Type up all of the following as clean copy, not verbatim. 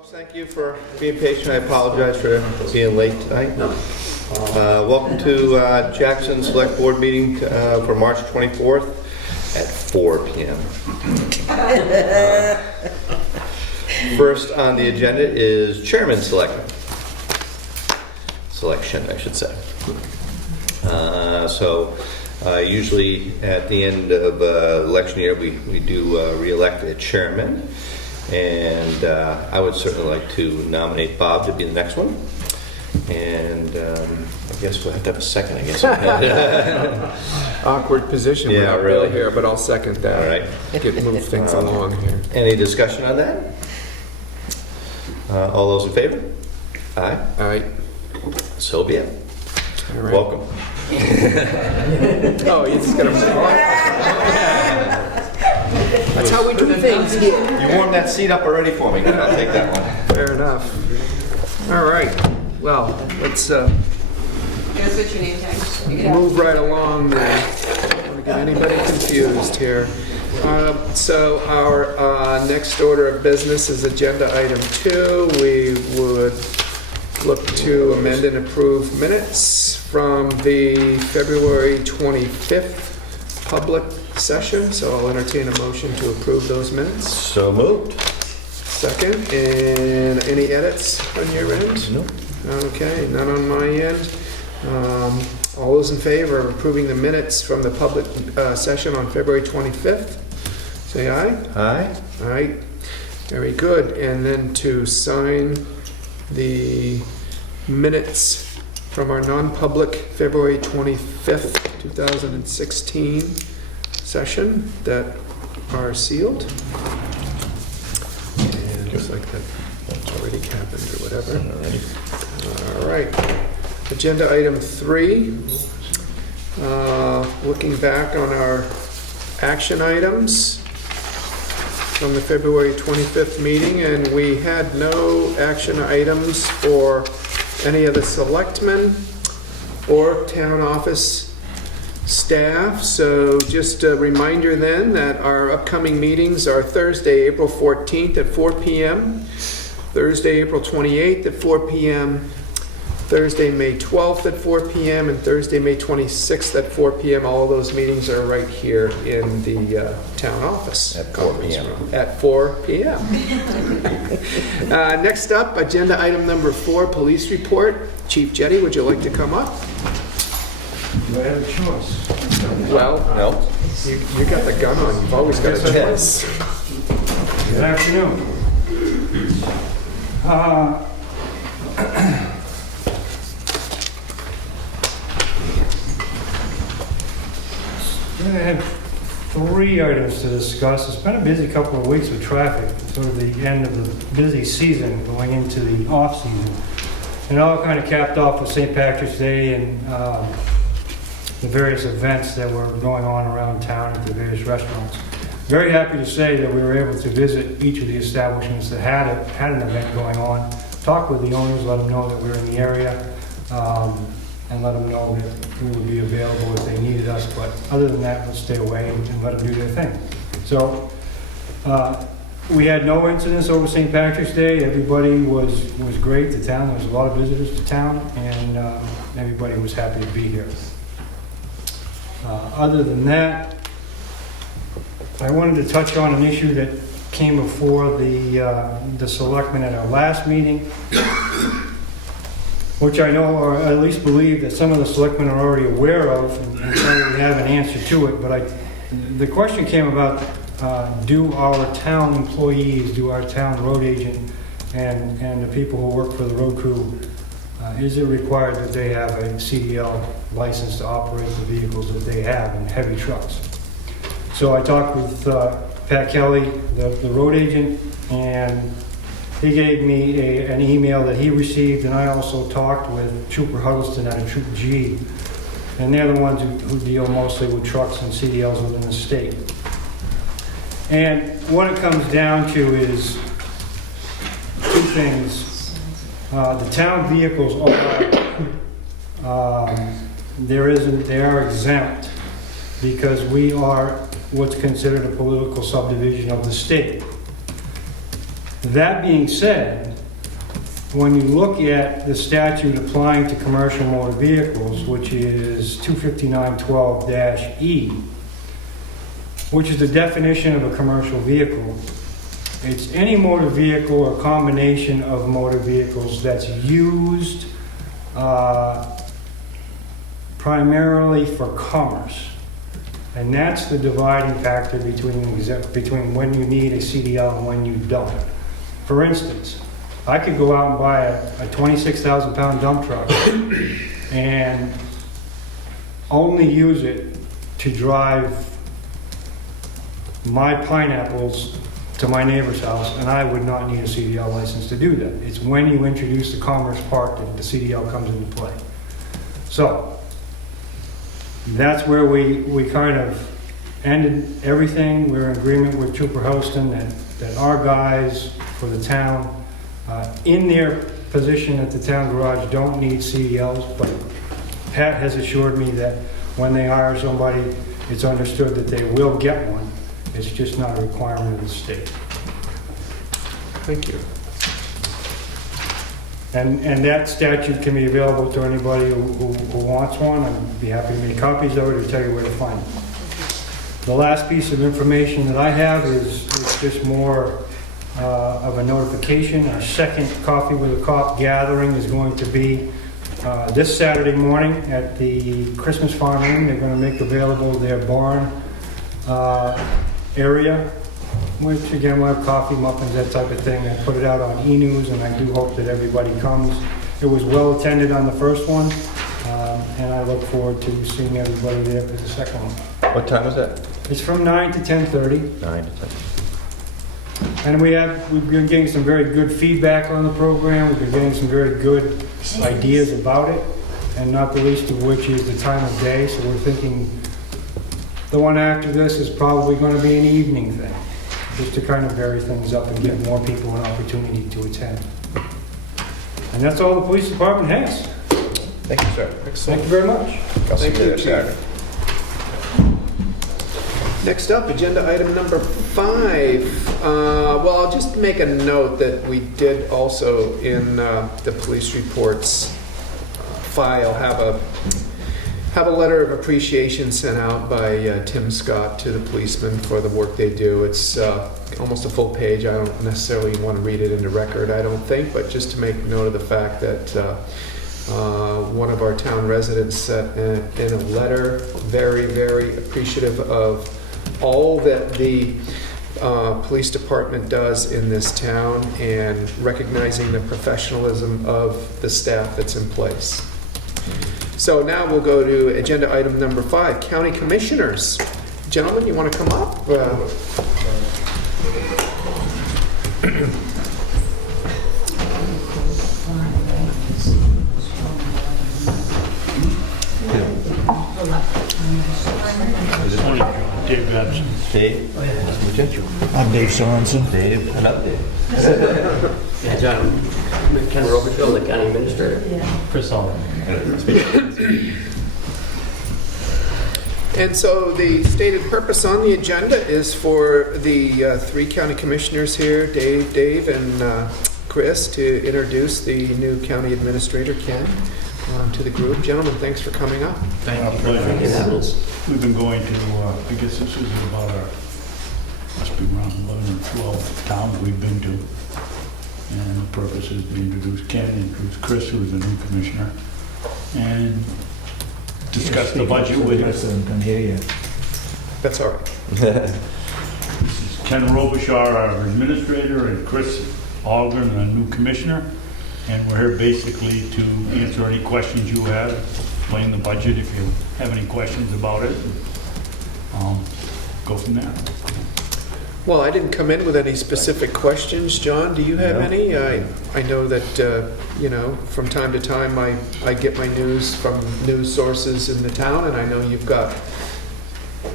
Folks, thank you for being patient. I apologize for being late tonight. Welcome to Jackson Select Board meeting for March 24th at 4 p.m. First on the agenda is Chairman Selection, I should say. Usually at the end of election year, we do re-elect a chairman. And I would certainly like to nominate Bob to be the next one. And I guess we'll have to have a second, I guess. Awkward position Yeah, without really. Bill here, but I'll second that. All right. Move things along here. Any discussion on that? All those in favor? Aye. All right. So be it. All right. Welcome. Oh, you're just gonna move on? That's how we do things here. You warmed that seat up already for me. I'll take that one. Fair enough. All right. Well, let's Gotta switch your name tags. move right along there. Don't want to get anybody confused here. So our next order of business is agenda item 2. We would look to amend and approve minutes from the February 25th public session. So I'll entertain a motion to approve those minutes. So moved. Second, and any edits on your end? No. Okay, none on my end. All those in favor of approving the minutes from the public session on February 25th, say aye. Aye. Aye. Very good. And then to sign the minutes from our non-public February 25th, 2016 session that are sealed. And looks like that's already happened or whatever. All right. Agenda item 3. Looking back on our action items from the February 25th meeting, and we had no action items for any of the selectmen or town office staff. So just a reminder then that our upcoming meetings are Thursday, April 14th at 4 p.m., Thursday, April 28th at 4 p.m., Thursday, May 12th at 4 p.m., and Thursday, May 26th at 4 p.m. All of those meetings are right here in the town office. At 4 p.m. At 4 p.m. Next up, agenda item number 4, police report. Chief Jetty, would you like to come up? Do I have a choice? Well, No. you got the gun on. You've always got a choice. Good afternoon. I had 3 items to discuss. It's been a busy couple of weeks with traffic, sort of the end of the busy season going into the off-season. And it all kind of capped off with St. Patrick's Day and the various events that were going on around town at the various restaurants. Very happy to say that we were able to visit each of the establishments that had an event going on, talk with the owners, let them know that we're in the area, and let them know that we would be available if they needed us. But other than that, we'll stay away and let them do their thing. So we had no incidents over St. Patrick's Day. Everybody was great to town. There was a lot of visitors to town, and everybody was happy to be here. Other than that, I wanted to touch on an issue that came before the selectmen at our last meeting, which I know, or at least believe, that some of the selectmen are already aware of and probably have an answer to it. But the question came about, do our town employees, do our town road agent and the people who work for the road crew, is it required that they have a CDL license to operate the vehicles that they have in heavy trucks? So I talked with Pat Kelly, the road agent, and he gave me an email that he received, and I also talked with Trooper Huddleston out of Troop G, and they're the ones who deal mostly with trucks and CDLs within the state. And what it comes down to is 2 things. The town vehicles are they are exempt because we are what's considered a political subdivision of the state. That being said, when you look at the statute applying to commercial motor vehicles, which is 25912-E, which is the definition of a commercial vehicle, it's any motor vehicle or combination of motor vehicles that's used primarily for commerce. And that's the dividing factor between when you need a CDL and when you don't. For instance, I could go out and buy a 26,000 pound dump truck and only use it to drive my pineapples to my neighbor's house, and I would not need a CDL license to do that. It's when you introduce the commerce part that the CDL comes into play. So, that's where we kind of ended everything. We're in agreement with Trooper Hostin that our guys for the town, in their position at the town garage, don't need CDLs, but Pat has assured me that when they hire somebody, it's understood that they will get one. It's just not a requirement of the state. Thank you. And that statute can be available to anybody who wants one. I'd be happy to make copies of it or tell you where to find it. The last piece of information that I have is just more of a notification. Our second Coffee with a Cop gathering is going to be this Saturday morning at the Christmas Farm Inn. They're going to make available their barn area, which again will have coffee, muffins, that type of thing. I put it out on e-news, and I do hope that everybody comes. It was well attended on the first one, and I look forward to seeing everybody there for the second one. What time is that? It's from 9 to 10:30. 9 to 10. And we've been getting some very good feedback on the program. We've been getting some very good ideas about it, and not the least of which is the time of day. So we're thinking the one after this is probably going to be an evening thing, just to kind of vary things up and give more people an opportunity to attend. And that's all the police department has. Thank you, sir. Thank you very much. I'll see you Thank you, there Chief. Saturday. Next up, agenda item number 5. Well, I'll just make a note that we did also in the police reports file have a letter of appreciation sent out by Tim Scott to the policemen for the work they do. It's almost a full page. I don't necessarily want to read it into record, I don't think, but just to make note of the fact that one of our town residents sent in a letter, very, very appreciative of all that the police department does in this town and recognizing the professionalism of the staff that's in place. So now we'll go to agenda item number 5, county commissioners. Gentlemen, you want to come up? Dave Babson. Dave? I'm Dave Sorensen. Dave, an update. John, Ken Robichaud, the county administrator. Chris Hall. And so the stated purpose on the agenda is for the 3 county commissioners here, Dave and Chris, to introduce the new county administrator, Ken, to the group. Gentlemen, thanks for coming up. Thank you. Pleasure. We've been going to, I guess this is about our, must be around 11 or 12 towns we've been to. And the purpose is to introduce Ken, introduce Chris, who's the new commissioner, and discuss the budget with Rest you. of them can hear you. That's all right. This is Ken Robichaud, our administrator, and Chris Aldrin, our new commissioner. And we're here basically to answer any questions you have, explain the budget if you have any questions about it. Go from there. Well, I didn't come in with any specific questions. John, do you have No. any? I know that, from time to time, I get my news from news sources in the town, and I know you've got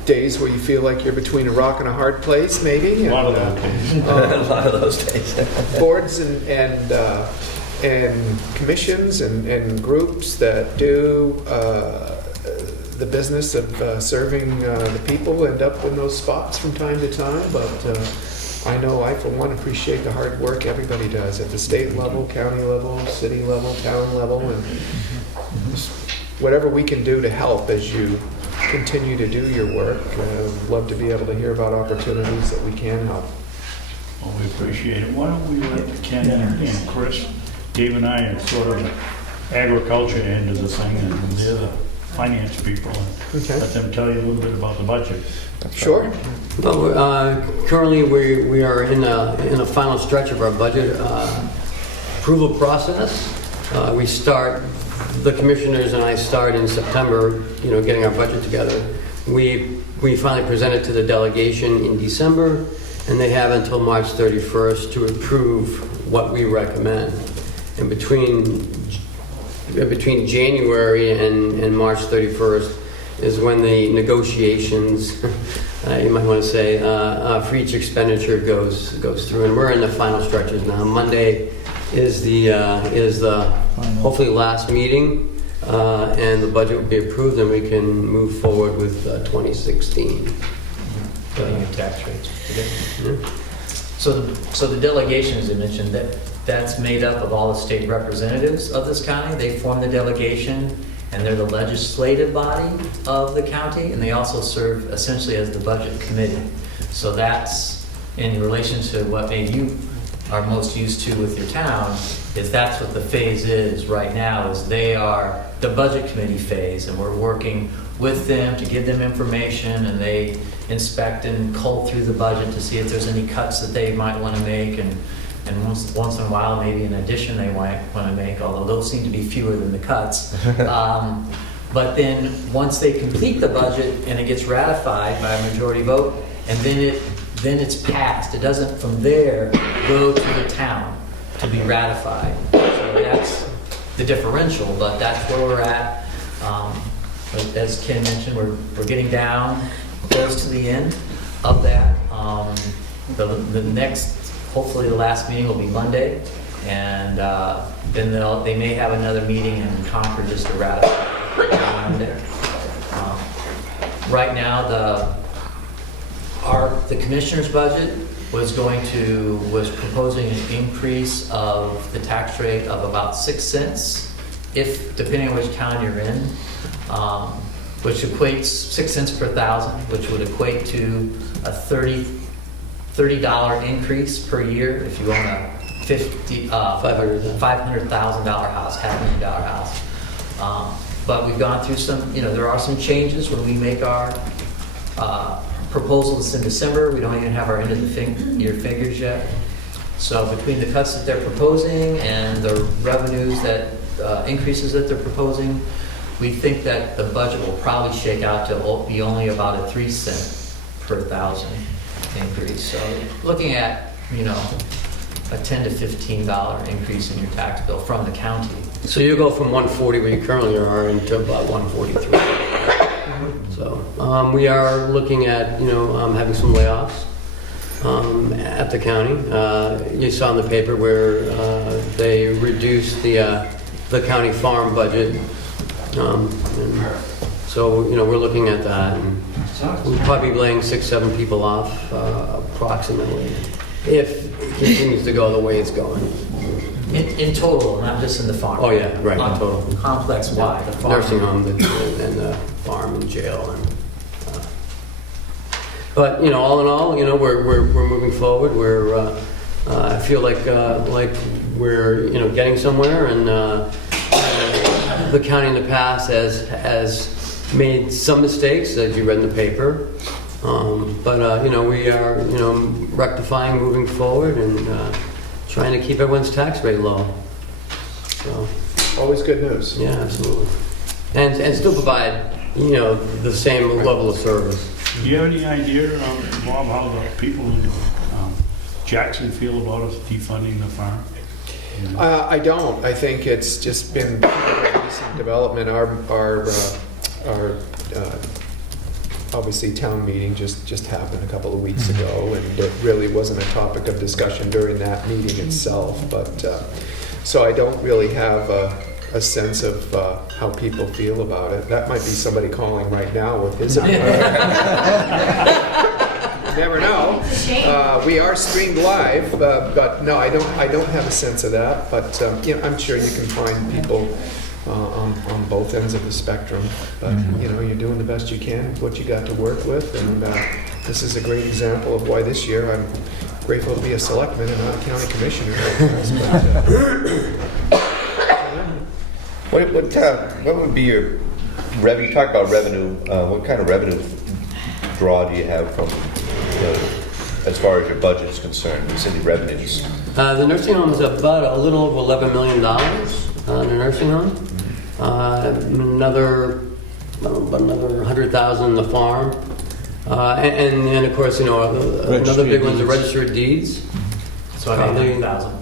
days where you feel like you're between a rock and a hard place, maybe. A lot of and, those days. A lot of those days. boards and commissions and groups that do the business of serving the people end up in those spots from time to time, but I know I, for one, appreciate the hard work everybody does at the state level, county level, city level, town level, and whatever we can do to help as you continue to do your work. Love to be able to hear about opportunities that we can help. Well, we appreciate it. Why don't we let Ken and Chris, Dave and I are sort of the agriculture end of the thing, and they're the finance people, and Okay. let them tell you a little bit about the budget. Sure. Well, currently, we are in a final stretch of our budget approval process. We start, the commissioners and I start in September, getting our budget together. We finally present it to the delegation in December, and they have until March 31st to approve what we recommend. And between January and March 31st is when the negotiations, you might want to say, for each expenditure goes through. And we're in the final stretches now. Monday is the hopefully last meeting, and the budget will be approved, and we can move forward with 2016. Putting in tax rates. Yeah. So the delegation, as I mentioned, that's made up of all the state representatives of this county. They form the delegation, and they're the legislative body of the county, and they also serve essentially as the budget committee. So that's in relation to what maybe you are most used to with your town, is that's what the phase is right now, is they are the budget committee phase, and we're working with them to give them information, and they inspect and cull through the budget to see if there's any cuts that they might want to make, and once in a while, maybe an addition they might want to make, although those seem to be fewer than the cuts. But then, once they complete the budget and it gets ratified by a majority vote, and then it's passed. It doesn't, from there, go to the town to be ratified. So that's the differential, but that's where we're at. But as Ken mentioned, we're getting down close to the end of that. The next, hopefully the last meeting will be Monday, and then they may have another meeting in Concord just to ratify there. Right now, the commissioner's budget was proposing an increase of the tax rate of about 6 cents, depending on which county you're in, which equates 6 cents per thousand, which would equate to a $30 increase per year if you own a $500,000 house, $500,000 house. But we've gone through some, there are some changes when we make our proposals in December. We don't even have our end of the year figures yet. So between the cuts that they're proposing and the revenues increases that they're proposing, we think that the budget will probably shake out to be only about a 3 cent per thousand increase. So looking at, a $10 to $15 increase in your tax bill from the county. So you go from 140 where you currently are into about 143. So we are looking at, having some layoffs at the county. You saw in the paper where they reduced the county farm budget. And so, we're looking at that. And we'll probably be laying 6-7 people off approximately, if it continues to go the way it's going. In total, not just in the farm. Oh yeah, right. In total, Complex wide. The farm. nursing home and the farm and jail, and but all in all, we're moving forward. I feel like we're getting somewhere, and the county in the past has made some mistakes, as you read in the paper. But we are rectifying, moving forward, and trying to keep everyone's tax rate low. So Always good news. yeah, absolutely, and still provide the same level of service. Do you have any idea, Bob, how the people in Jackson feel about us defunding the farm? I don't. I think it's just been a recent development. Our obviously town meeting just happened a couple of weeks ago, and it really wasn't a topic of discussion during that meeting itself. But so I don't really have a sense of how people feel about it. That might be somebody calling right now with his opinion. never know. It's a shame. We are streamed live, but no, I don't have a sense of that. But you know, I'm sure you can find people on both ends of the spectrum. But you know, you're doing the best you can with what you got to work with, and this is a great example of why this year I'm grateful to be a selectman and not a county commissioner. What would be your revenue? You talk about revenue. What kind of revenue draw do you have from, as far as your budget is concerned, city revenues? The nursing home is about a little over $11 million in a nursing home. Another 100,000 in the farm. And then, of course, another big one's the register of deeds. So I got 800,000.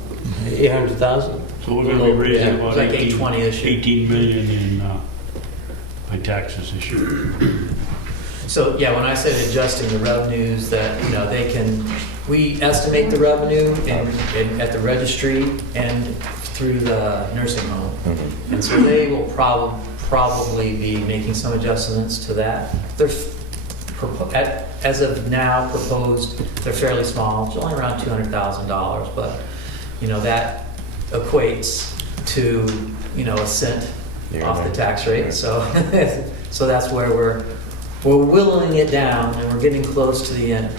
800,000. So we're gonna be raising Yeah, about it's like 820 this year. 18 million in, by taxes this year. So, yeah, when I said adjusting the revenues, that, we estimate the revenue at the registry and through the nursing home. And so they will probably be making some adjustments to that. They're, as of now, proposed, they're fairly small, it's only around $200,000, but, that equates to, a cent off the tax rate. So, so that's where we're whittling it down, and we're getting close to the end.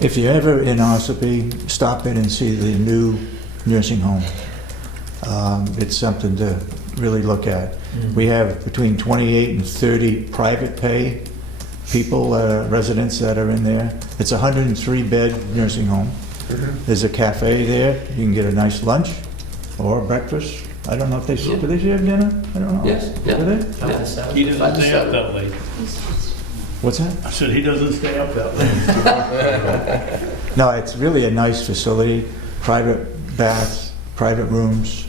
If you're ever in Ossipee, stop in and see the new nursing home. It's something to really look at. We have between 28 and 30 private pay people, residents that are in there. It's a 103-bed nursing home. There's a cafe there. You can get a nice lunch or breakfast. I don't know if they do they serve dinner? I don't know. Yes. Yeah. Do they? He doesn't stay up that late. What's that? I said he doesn't stay up that late. No, it's really a nice facility. Private baths, private rooms.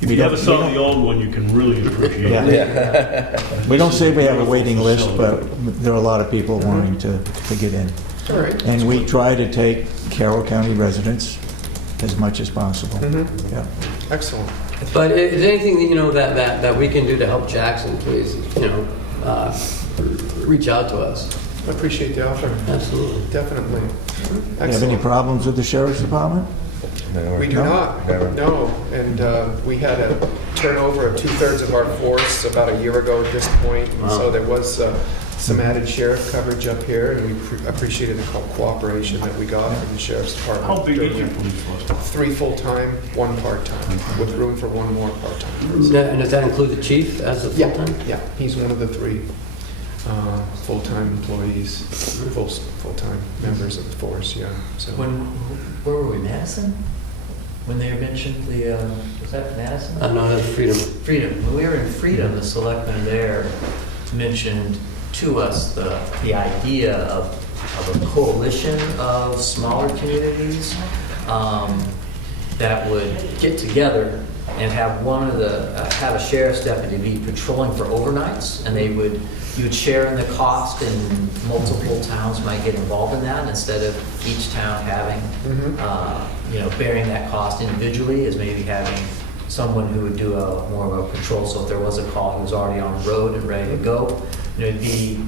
If you ever saw the old one, you can really appreciate it. Yeah. We don't say we have a waiting list, but there are a lot of people wanting to get in. All right. And we try to take Carroll County residents as much as possible. Yeah. Excellent. But if there's anything that we can do to help Jackson, please, reach out to us. I appreciate the offer. Absolutely. Definitely. Do you have any Excellent. problems with the sheriff's department? We do not. Never. No. And we had a turnover of 2/3 of our force about a year ago at this point. And so there was some added sheriff coverage up here, and we appreciated the cooperation that we got from the sheriff's department. How big is your police force? 3 full-time, 1 part-time, with room for 1 more part-time. And does that include the chief as a full-time? Yeah, he's one of the 3 full-time employees, full-time members of the force, yeah. So Where were we, Madison? When they mentioned was that Madison? No, that's Freedom. Freedom. When we were in Freedom, the selectmen there mentioned to us the idea of a coalition of smaller communities that would get together and have have a sheriff's deputy be patrolling for overnights, and you would share in the cost, and multiple towns might get involved in that instead of each town having, bearing that cost individually, as maybe having someone who would do more of a patrol. So if there was a call, he was already on the road and ready to go. It'd be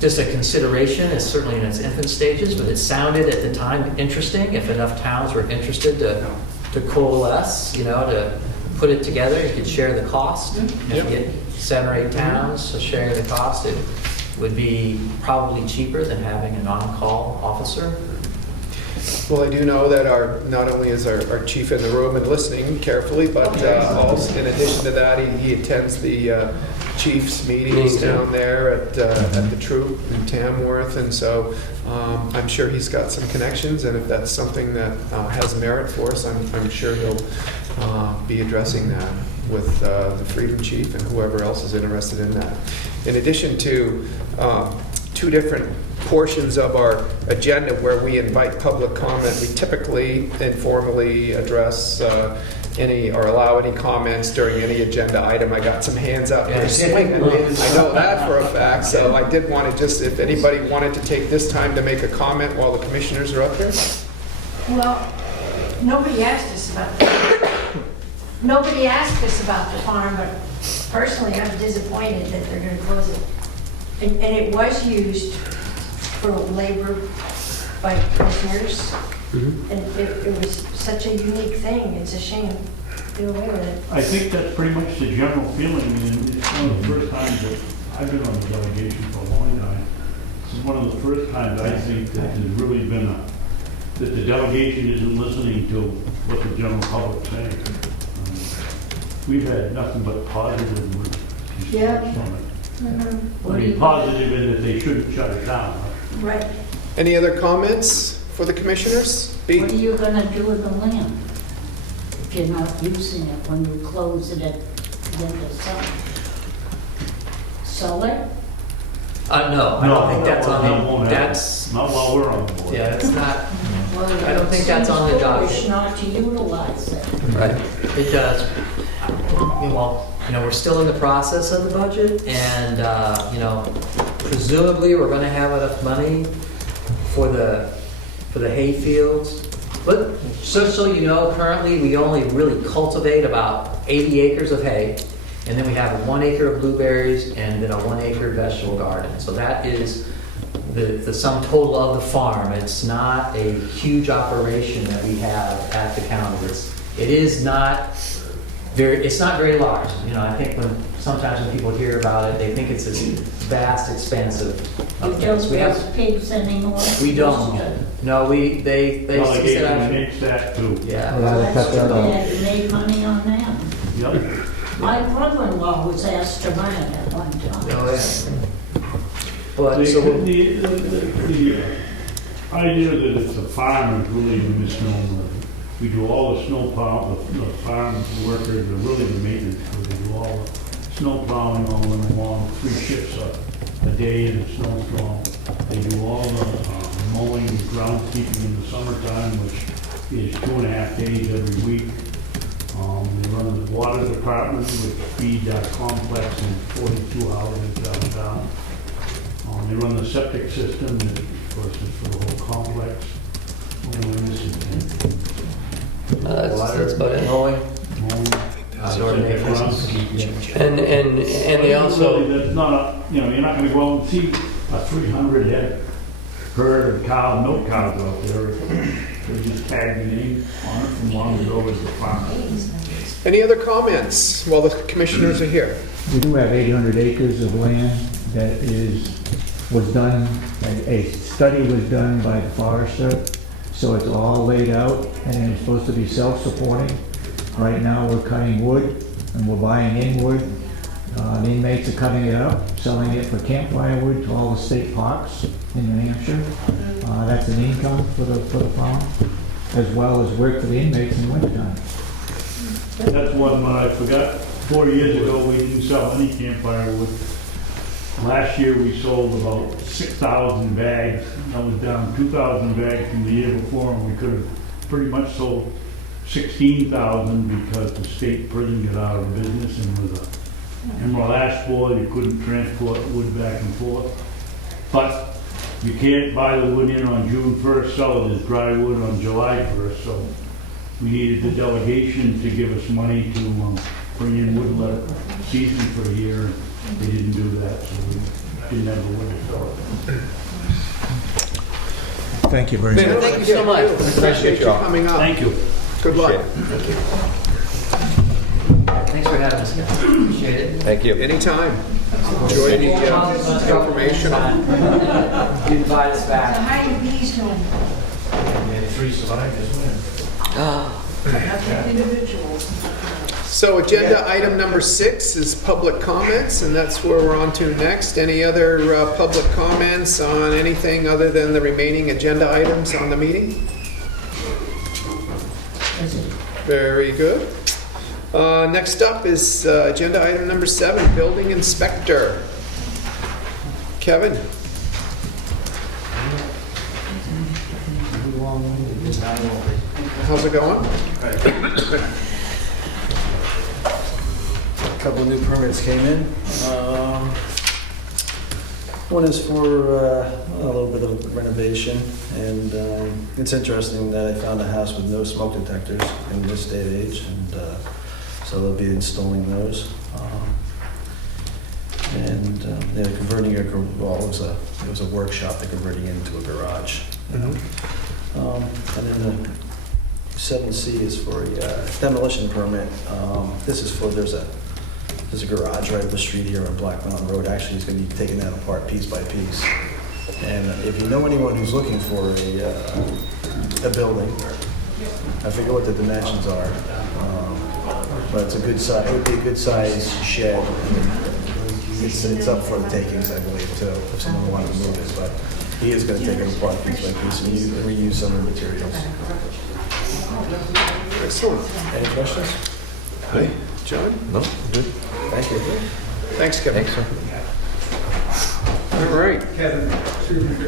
just a consideration. It's certainly in its infant stages, but it sounded at the time interesting. If enough towns were interested to coalesce, to put it together, you could share the cost. If you get 7 or 8 towns sharing the cost, it would be probably cheaper than having an on-call officer. Well, I do know that not only is our chief in the room and listening carefully, but also in addition to that, he attends the chief's meetings down there at the Troop in Tamworth, and so I'm sure he's got some connections, and if that's something that has merit for us, I'm sure he'll be addressing that with the Freedom Chief and whoever else is interested in that. In addition to 2 different portions of our agenda where we invite public comment, we typically informally address any or allow any comments during any agenda item. I got some hands up here swinging. I know that for a fact, so I did want to just, if anybody wanted to take this time to make a comment while the commissioners are up here. Well, nobody asked us about that. Nobody asked us about the farm, but personally, I'm disappointed that they're going to close it. And it was used for labor by prisoners. Mhm. And it was such a unique thing. It's a shame to do away with it. I think that's pretty much the general feeling, and it's one of the first times that I've been on the delegation for a long time. This is one of the first times I think that there's really been that the delegation isn't listening to what the general public's saying. We've had nothing but positive response Yeah. from it. Mhm. I mean, positive in that they shouldn't shut it down. Right. Any other comments for the commissioners? B? What are you gonna do with the land if you're not using it when you close it at the end of summer? Sell it? No, I don't think that's that on won't the, happen. that's, Not while we're on the board. yeah, it's not, Well, I don't think that's on the it docket. seems foolish not to utilize it. Right. it does. Well, we're still in the process of the budget, and, presumably, we're gonna have enough money for the hay fields. But, so you know, currently, we only really cultivate about 80 acres of hay, and then we have 1 acre of blueberries, and then a 1 acre vegetable garden. So that is the sum total of the farm. It's not a huge operation that we have at the county. It's not very large. I think sometimes when people hear about it, they think it's this vast, expansive. You don't We have, raise pigs anymore? we don't. No, they Delegation said, makes that too. yeah. Well, that's too bad, you made money on that. Yep. My brother-in-law was asked to run it at one time. Oh, yeah. But, so, The idea that it's a farm is really a misnomer. We do all the snow plow, the farm workers are really the maintenance crew. They do all the snow plowing all winter long, 3 shifts a day in a snowstorm. They do all the mowing and groundskeeping in the summertime, which is 2.5 days every week. They run the water department, which feeds our complex in 42 hours downtown. They run the septic system, that of course is for the whole complex. That's about it. mowing, Sort And they also, That's not you're not gonna go out and see a 300 head herd of milk cows out there. They just tag the name on it from long ago as the farm. Any other comments while the commissioners are here? We do have 800 acres of land that was done, a study was done by the forester, so it's all laid out, and it's supposed to be self-supporting. Right now, we're cutting wood, and we're buying in wood. The inmates are cutting it up, selling it for campfire wood to all the state parks in New Hampshire. That's an income for the farm, as well as work for the inmates in the wintertime. That's one I forgot. 4 years ago, we didn't sell any campfire wood. Last year, we sold about 6,000 bags. That was down 2,000 bags from the year before, and we could have pretty much sold 16,000 because the state prison got out of business, and with a emerald ash board, you couldn't transport wood back and forth. But you can't buy the wood in on June 1st, sell it as dry wood on July 1st, so we needed the delegation to give us money to bring in wood let season for a year. They didn't do that, so we didn't have the wood to sell it. Thank you very much. Thank you so much. Appreciate you coming up. Thank you. Good luck. thanks for having us, guys. Appreciate it. Thank you. Anytime. Enjoy the information. You invite us So back. how are you bees doing? Individuals. So agenda item number 6 is public comments, and that's where we're on to next. Any other public comments on anything other than the remaining agenda items on the meeting? Very good. Next up is agenda item number 7, building inspector. Kevin? How's it going? A couple of new permits came in. One is for a little bit of renovation, and it's interesting that I found a house with no smoke detectors in this day and age, and so they'll be installing those. And they're converting well, it was a workshop, they're converting it into a garage. And then the 7C is for a demolition permit. This is for, there's a garage right up the street here on Black Mountain Road. Actually, it's going to be taken down apart piece by piece. And if you know anyone who's looking for a building, I forget what the dimensions are, but it's a good size. It would be a good size shed. It's up for the takings, I believe, too, if someone wanted to move it. But he is going to take it apart piece by piece and reuse some of the materials. Excellent. Any questions? Hi, John? No, good. Thank you. Thanks, Kevin. Thanks, sir. All right. Kevin,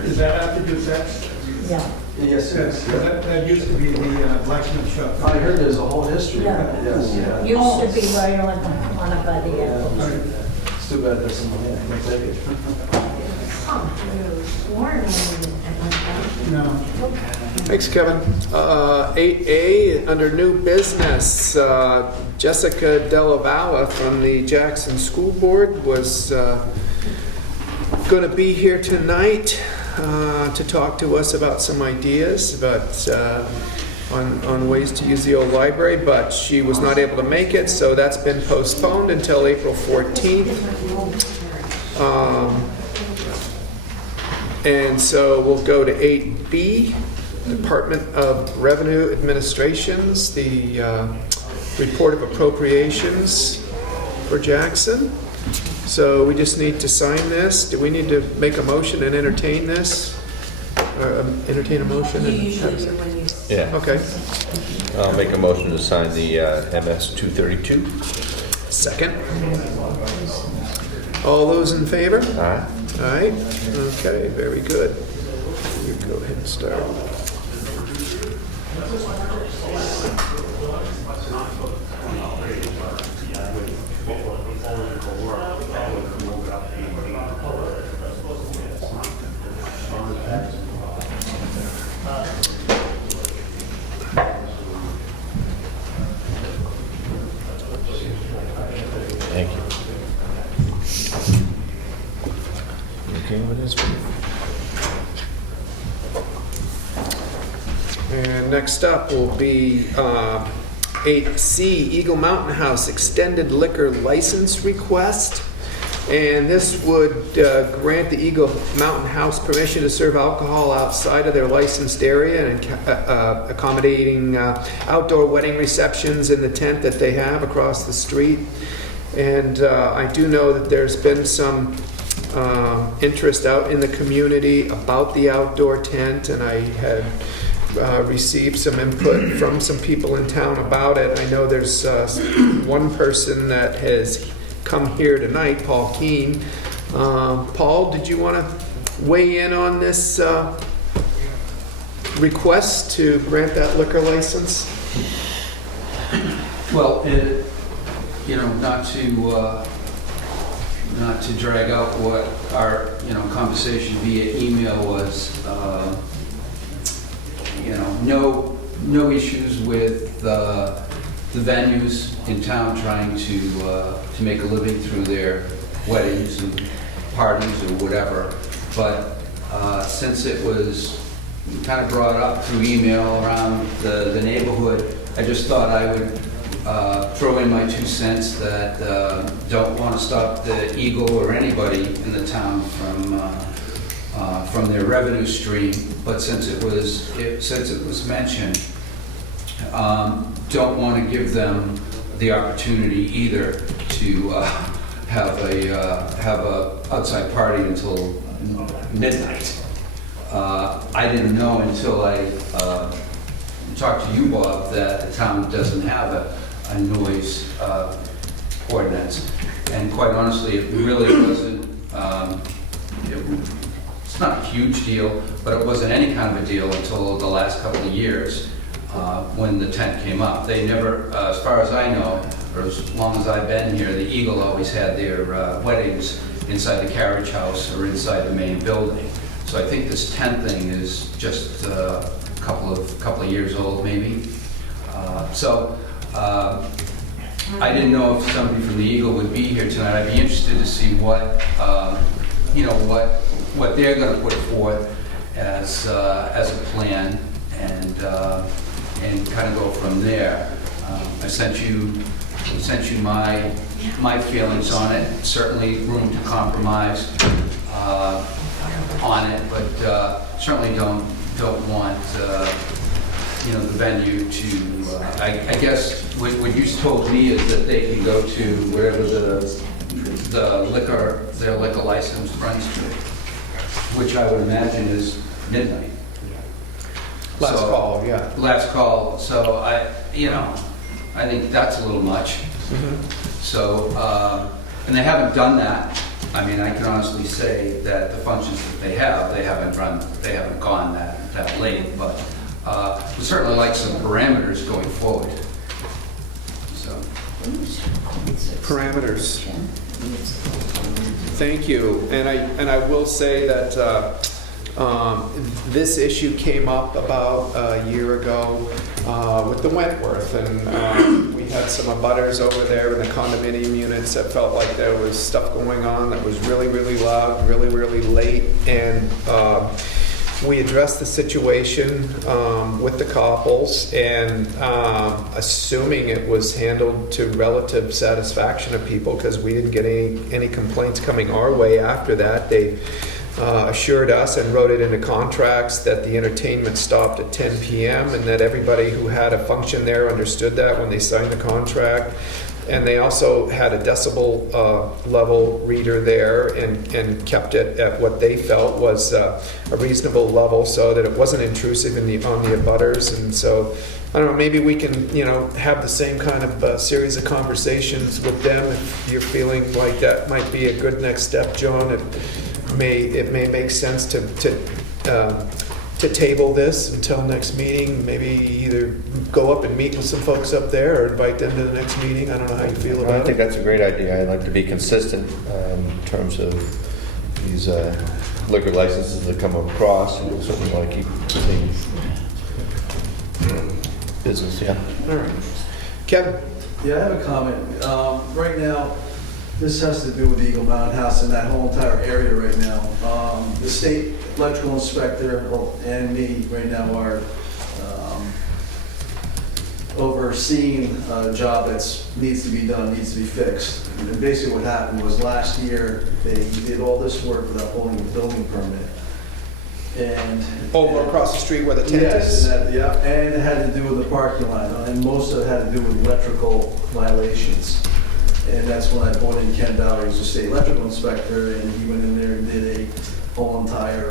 is that after Doucette's? Yeah. Yes, Yes, that used to be the blacksmith shop. I heard there's a whole history. Yeah. Yes, yeah. Used to be right on a by the airport. It's too bad there's someone here. Can't take it. No. Thanks, Kevin. 8A, under new business, Jessica Della from the Jackson School Board was going to be here tonight to talk to us about some ideas on ways to use the old library, but she was not able to make it, so that's been postponed until April 14th. And so we'll go to 8B, Department of Revenue Administrations, the report of appropriations for Jackson. So we just need to sign this. Do we need to make a motion and entertain this? Entertain a motion? You usually do when you... Yeah. Okay. I'll make a motion to sign the MS 232. Second. All those in favor? All right. All right. Okay, very good. You go ahead and start. Thank you. Okay with this one? And next up will be 8C, Eagle Mountain House Extended Liquor License Request. And this would grant the Eagle Mountain House permission to serve alcohol outside of their licensed area and accommodating outdoor wedding receptions in the tent that they have across the street. And I do know that there's been some interest out in the community about the outdoor tent, and I had received some input from some people in town about it. I know there's one person that has come here tonight, Paul Keene. Paul, did you want to weigh in on this request to grant that liquor license? Well, not to drag out what our, conversation via email was, no issues with the venues in town trying to make a living through their weddings and parties or whatever. But since it was kind of brought up through email around the neighborhood, I just thought I would throw in my 2 cents that don't want to stop the Eagle or anybody in the town from their revenue stream. But since it was mentioned, don't want to give them the opportunity either to have a outside party until midnight. I didn't know until I talked to you, Bob, that the town doesn't have a noise ordinance. And quite honestly, it really wasn't, it's not a huge deal, but it wasn't any kind of a deal until the last couple of years when the tent came up. They never, as far as I know, or as long as I've been here, the Eagle always had their weddings inside the carriage house or inside the main building. So I think this tent thing is just a couple of years old, maybe. I didn't know if somebody from the Eagle would be here tonight. I'd be interested to see what, what they're going to put forth as a plan, and kind of go from there. I sent you my feelings on it. Certainly room to compromise on it, but certainly don't want the venue to. I guess what you told me is that they can go to wherever their liquor license runs to, which I would imagine is midnight. Last So, call, yeah. Last call. So I think that's a little much. So, and they haven't done that. I mean, I can honestly say that the functions that they haven't gone that late, but we certainly like some parameters going forward. So, Parameters. Thank you. And I will say that this issue came up about a year ago with the Wentworth, and we had some abutters over there in the condominium units that felt like there was stuff going on that was really, really loud, really, really late, and we addressed the situation with the couples, and assuming it was handled to relative satisfaction of people, because we didn't get any complaints coming our way after that. They assured us and wrote it into contracts that the entertainment stopped at 10 p.m. and that everybody who had a function there understood that when they signed the contract. And they also had a decibel level reader there and kept it at what they felt was a reasonable level so that it wasn't intrusive on the abutters. And so, I don't know, maybe we can, have the same kind of series of conversations with them if you're feeling like that might be a good next step, John. It may make sense to table this until next meeting, maybe either go up and meet with some folks up there or invite them to the next meeting. I don't know how you feel about it. I think that's a great idea. I'd like to be consistent in terms of these liquor licenses that come across, and we certainly want to keep the same business, yeah. All right. Kevin? Yeah, I have a comment. Right now, this has to do with Eagle Mountain House and that whole entire area right now. The state electrical inspector and me right now are overseeing a job that needs to be done, needs to be fixed. And basically what happened was last year, they did all this work without holding a building permit. And Over across the street where the tent yes, is? and it had to do with the parking lot, and most of it had to do with electrical violations. And that's when I brought in Ken Bauer, who's a state electrical inspector, and he went in there and did a whole entire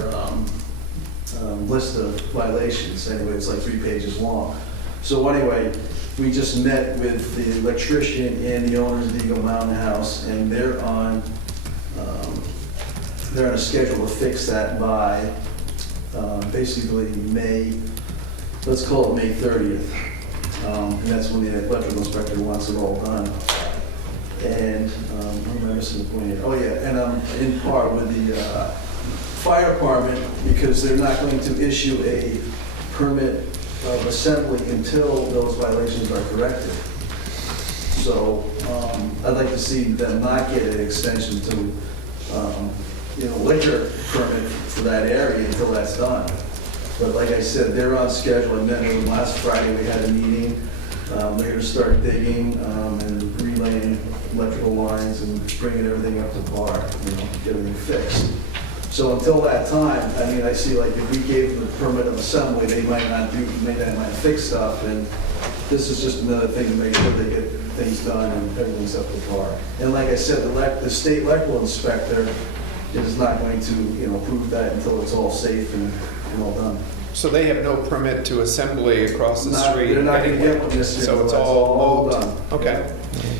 list of violations. Anyway, it's like 3 pages long. So anyway, we just met with the electrician and the owners of the Eagle Mountain House, and they're on a schedule to fix that by basically May, let's call it May 30th. And that's when the electrical inspector wants it all done. And what am I missing the point here? Oh yeah, and I'm in part with the fire department because they're not going to issue a permit of assembly until those violations are corrected. So I'd like to see them not get an extension to liquor permit for that area until that's done. But like I said, they're on schedule. I met with them last Friday. We had a meeting. They're going to start digging and relaying electrical lines and bringing everything up to par, get everything fixed. So until that time, I mean, I see like if we gave them the permit of assembly, they might not fix stuff, and this is just another thing to make sure they get things done and everything's up to par. And like I said, the state electrical inspector is not going to, approve that until it's all safe and all done. So they have no permit to assembly across the street? They're not going to get one this year. So it's That's all done. Okay.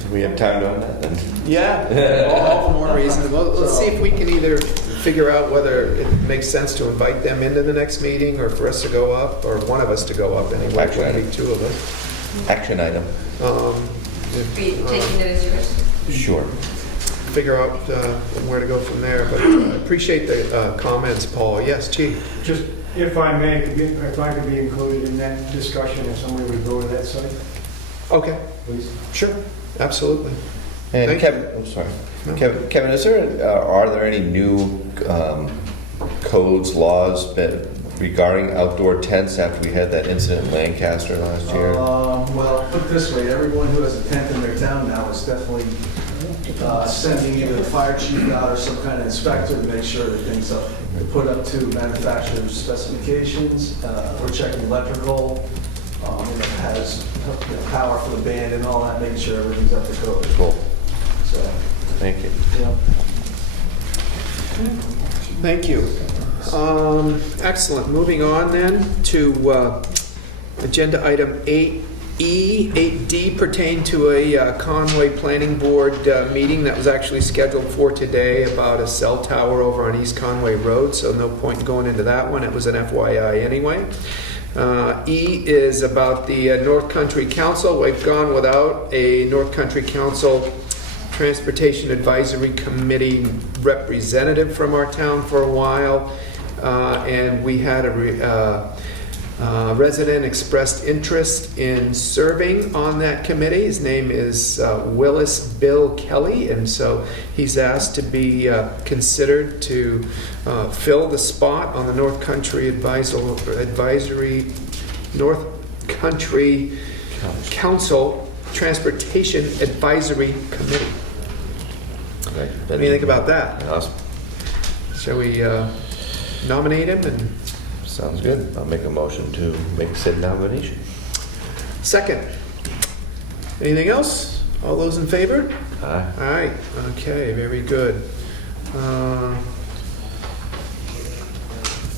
Do we have time on that then? Yeah, all for more reason. Well, let's see if we can either figure out whether it makes sense to invite them into the next meeting or for us to go up, or one of us to go up anyway. Action Maybe item. 2 of us. Action item. Be taking it as yours. Sure. Figure out where to go from there. But I appreciate the comments, Paul. Yes, Chief? Just, if I may, if I could be included in that discussion, if somebody would go to that site. Okay, please. sure, absolutely. And Thank Kevin, I'm sorry. Kevin, are there any new codes, laws regarding outdoor tents after we had that incident in Lancaster last year? Well, put it this way, everyone who has a tent in their town now is definitely sending either the fire chief out or some kind of inspector to make sure that things are put up to manufacturer's specifications. We're checking electrical, has power for the band and all that, making sure everything's up to code. Cool. So, Thank you. yeah. Thank you. Excellent. Moving on then to agenda item 8E. 8D pertained to a Conway Planning Board meeting that was actually scheduled for today about a cell tower over on East Conway Road, so no point in going into that one. It was an FYI anyway. E is about the North Country Council. We've gone without a North Country Council Transportation Advisory Committee representative from our town for a while, and we had a resident expressed interest in serving on that committee. His name is Willis Bill Kelly, and so he's asked to be considered to fill the spot on the North Country Council Transportation Advisory Committee. What do you think about that? Awesome. Shall we nominate him? And Sounds good. I'll make a motion to make said nomination. second. Anything else? All those in favor? Aye. Aye. Okay, very good.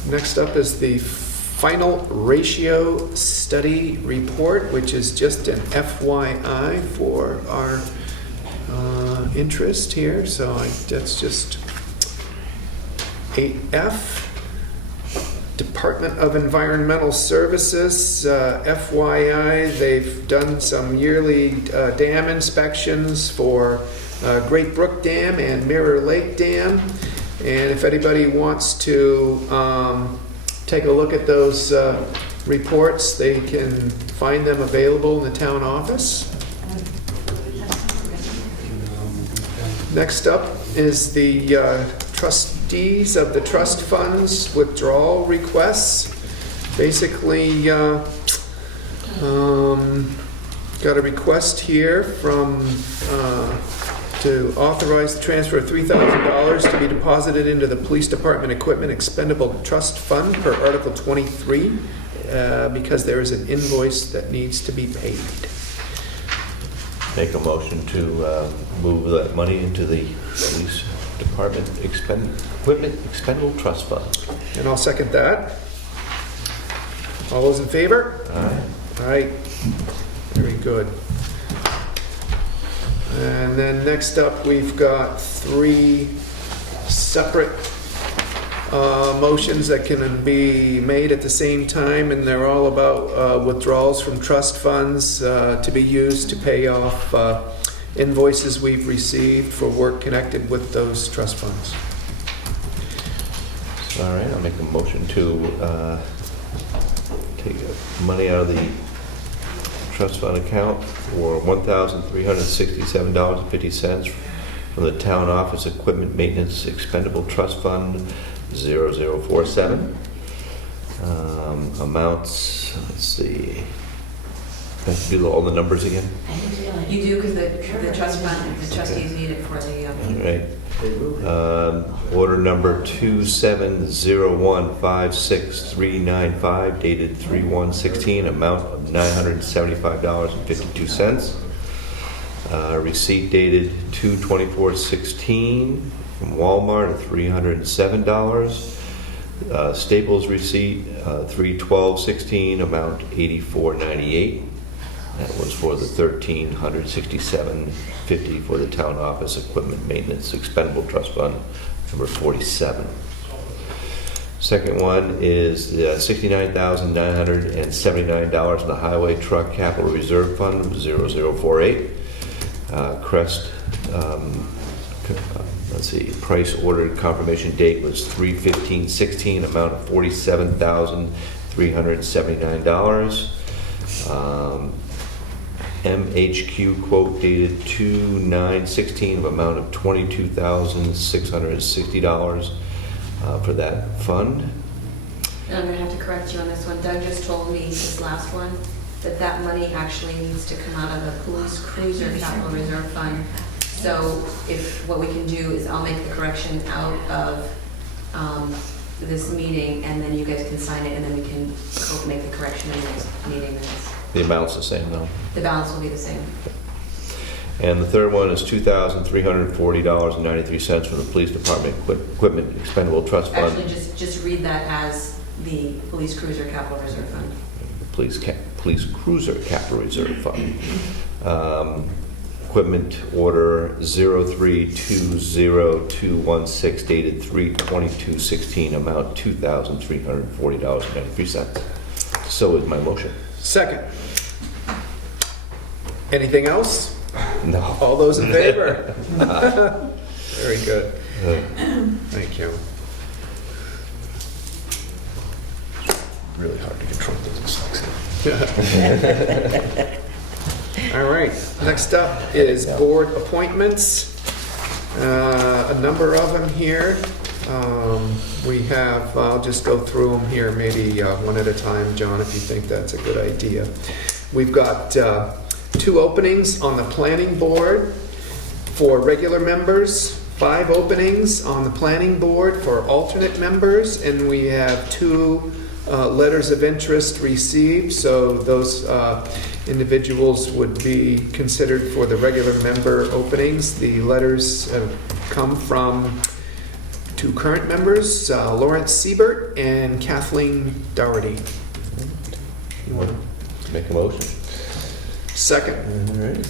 Next up is the final ratio study report, which is just an FYI for our interest here. So that's just 8F. Department of Environmental Services, FYI, they've done some yearly dam inspections for Great Brook Dam and Mirror Lake Dam. And if anybody wants to take a look at those reports, they can find them available in the town office. Next up is the trustees of the trust funds withdrawal requests. Basically, got a request here from to authorize the transfer of $3,000 to be deposited into the Police Department Equipment Expendable Trust Fund per Article 23 because there is an invoice that needs to be paid. Make a motion to move that money into the Police Department Equipment Expendable Trust Fund. And I'll second that. All those in favor? Aye. All right, very good. And then next up, we've got 3 separate motions that can be made at the same time, and they're all about withdrawals from trust funds to be used to pay off invoices we've received for work connected with those trust funds. All right, I'll make a motion to take money out of the trust fund account for $1,367.50 from the Town Office Equipment Maintenance Expendable Trust Fund 0047. Amounts, let's see. I have to do all the numbers again? You do, because the trust fund, the trustees need it for the, All right. Order number 270156395, dated 3/1/16, amount of $975.52. Receipt dated 2/24/16 from Walmart at $307. Staples receipt 3/12/16, amount $84.98. That was for the $1,367.50 for the Town Office Equipment Maintenance Expendable Trust Fund, number 47. Second one is the $69,979 in the Highway Truck Capital Reserve Fund, 0048. Crest, let's see, price ordered confirmation date was 3/15/16, amount of $47,379. MHQ quote dated 2/9/16 of amount of $22,660 for that fund. And I'm gonna have to correct you on this one. Doug just told me this last one, that money actually needs to come out of the police cruiser capital reserve fund. So what we can do is I'll make the correction out of this meeting, and then you guys can sign it, and then we can make the correction in the next meeting minutes. The amount's the same though. The balance will be the same. And the third one is $2,340.93 from the police department equipment expendable trust fund. Actually, just read that as the police cruiser capital reserve fund. Police cruiser capital reserve fund. Equipment order 0320216 dated 3/22/16, amount $2,340.93. So is my motion. Second. Anything else? No. All those in favor? Very good. Thank you. Really hard to control those dyslexia. All right, next up is board appointments. A number of them here. We have, I'll just go through them here, maybe one at a time, John, if you think that's a good idea. We've got 2 openings on the planning board for regular members, 5 openings on the planning board for alternate members, and we have 2 letters of interest received, so those individuals would be considered for the regular member openings. The letters have come from 2 current members, Lawrence Siebert and Kathleen Dougherty. You want to Make a motion. second? All right.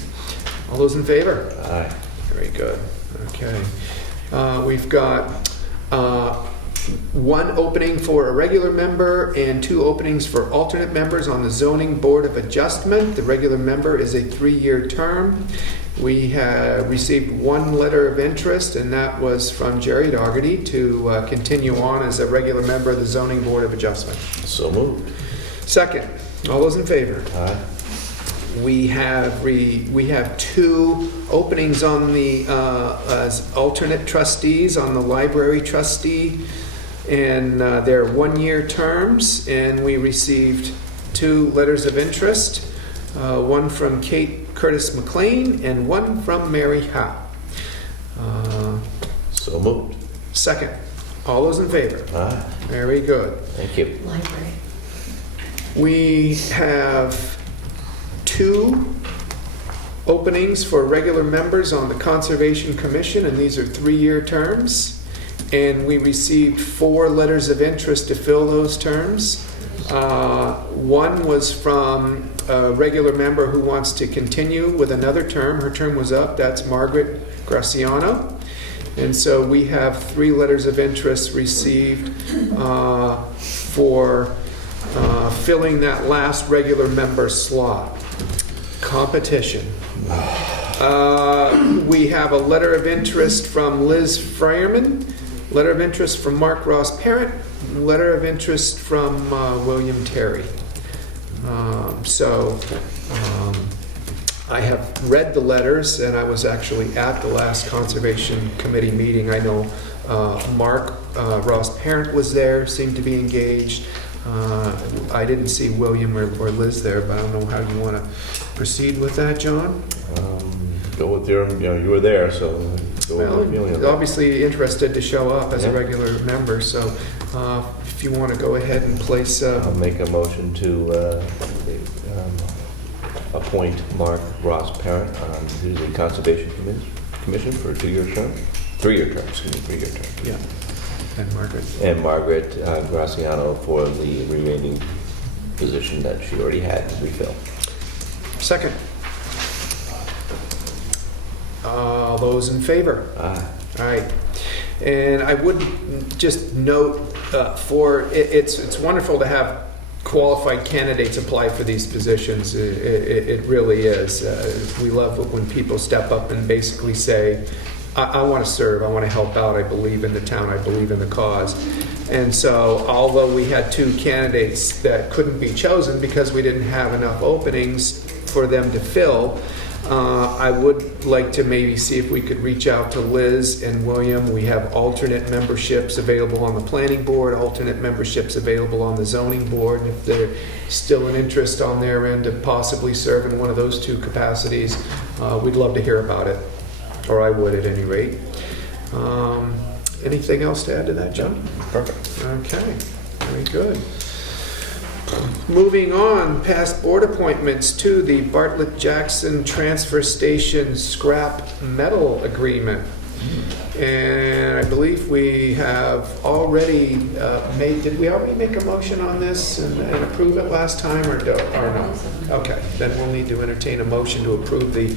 All those in favor? Aye. Very good. Okay. We've got 1 opening for a regular member and 2 openings for alternate members on the Zoning Board of Adjustment. The regular member is a 3-year term. We have received 1 letter of interest, and that was from Jerry Dougherty to continue on as a regular member of the Zoning Board of Adjustment. So moved. Second. All those in favor? Aye. We have 2 openings on the as alternate trustees on the library trustee, and they're 1-year terms. And we received 2 letters of interest, one from Kate Curtis McLean and one from Mary Howe. So moved. Second. All those in favor? Aye. Very good. Thank you. Library. We have 2 openings for regular members on the Conservation Commission, and these are 3-year terms. And we received 4 letters of interest to fill those terms. One was from a regular member who wants to continue with another term. Her term was up. That's Margaret Graciano. And so we have 3 letters of interest received for filling that last regular member slot. Competition. We have a letter of interest from Liz Freierman, letter of interest from Mark Ross Parent, letter of interest from William Terry. I have read the letters, and I was actually at the last Conservation Committee meeting. I know Mark Ross Parent was there, seemed to be engaged. I didn't see William or Liz there, but I don't know how you want to proceed with that, John? Go with your, you were there, so go with your feeling on Well, that. obviously interested to show up as a Yeah. regular member, so if you want to go ahead and place, I'll make a motion to appoint Mark Ross Parent to the Conservation Commission for a 2-year term, 3-year term, excuse me, 3-year term. yeah, and Margaret. And Margaret Graciano for the remaining position that she already had to refill. Second. All those in favor? Aye. All right. And I would just note it's wonderful to have qualified candidates apply for these positions. It really is. We love it when people step up and basically say, I want to serve, I want to help out, I believe in the town, I believe in the cause. And so although we had 2 candidates that couldn't be chosen because we didn't have enough openings, for them to fill. I would like to maybe see if we could reach out to Liz and William. We have alternate memberships available on the planning board, alternate memberships available on the zoning board. And if there's still an interest on their end to possibly serve in one of those two capacities, we'd love to hear about it, or I would at any rate. Anything else to add to that, John? Perfect. Okay, very good. Moving on, past board appointments to the Bartlett-Jackson Transfer Station Scrap Metal Agreement. And I believe we have already did we already make a motion on this and approve it last time or no? Okay, then we'll need to entertain a motion to approve the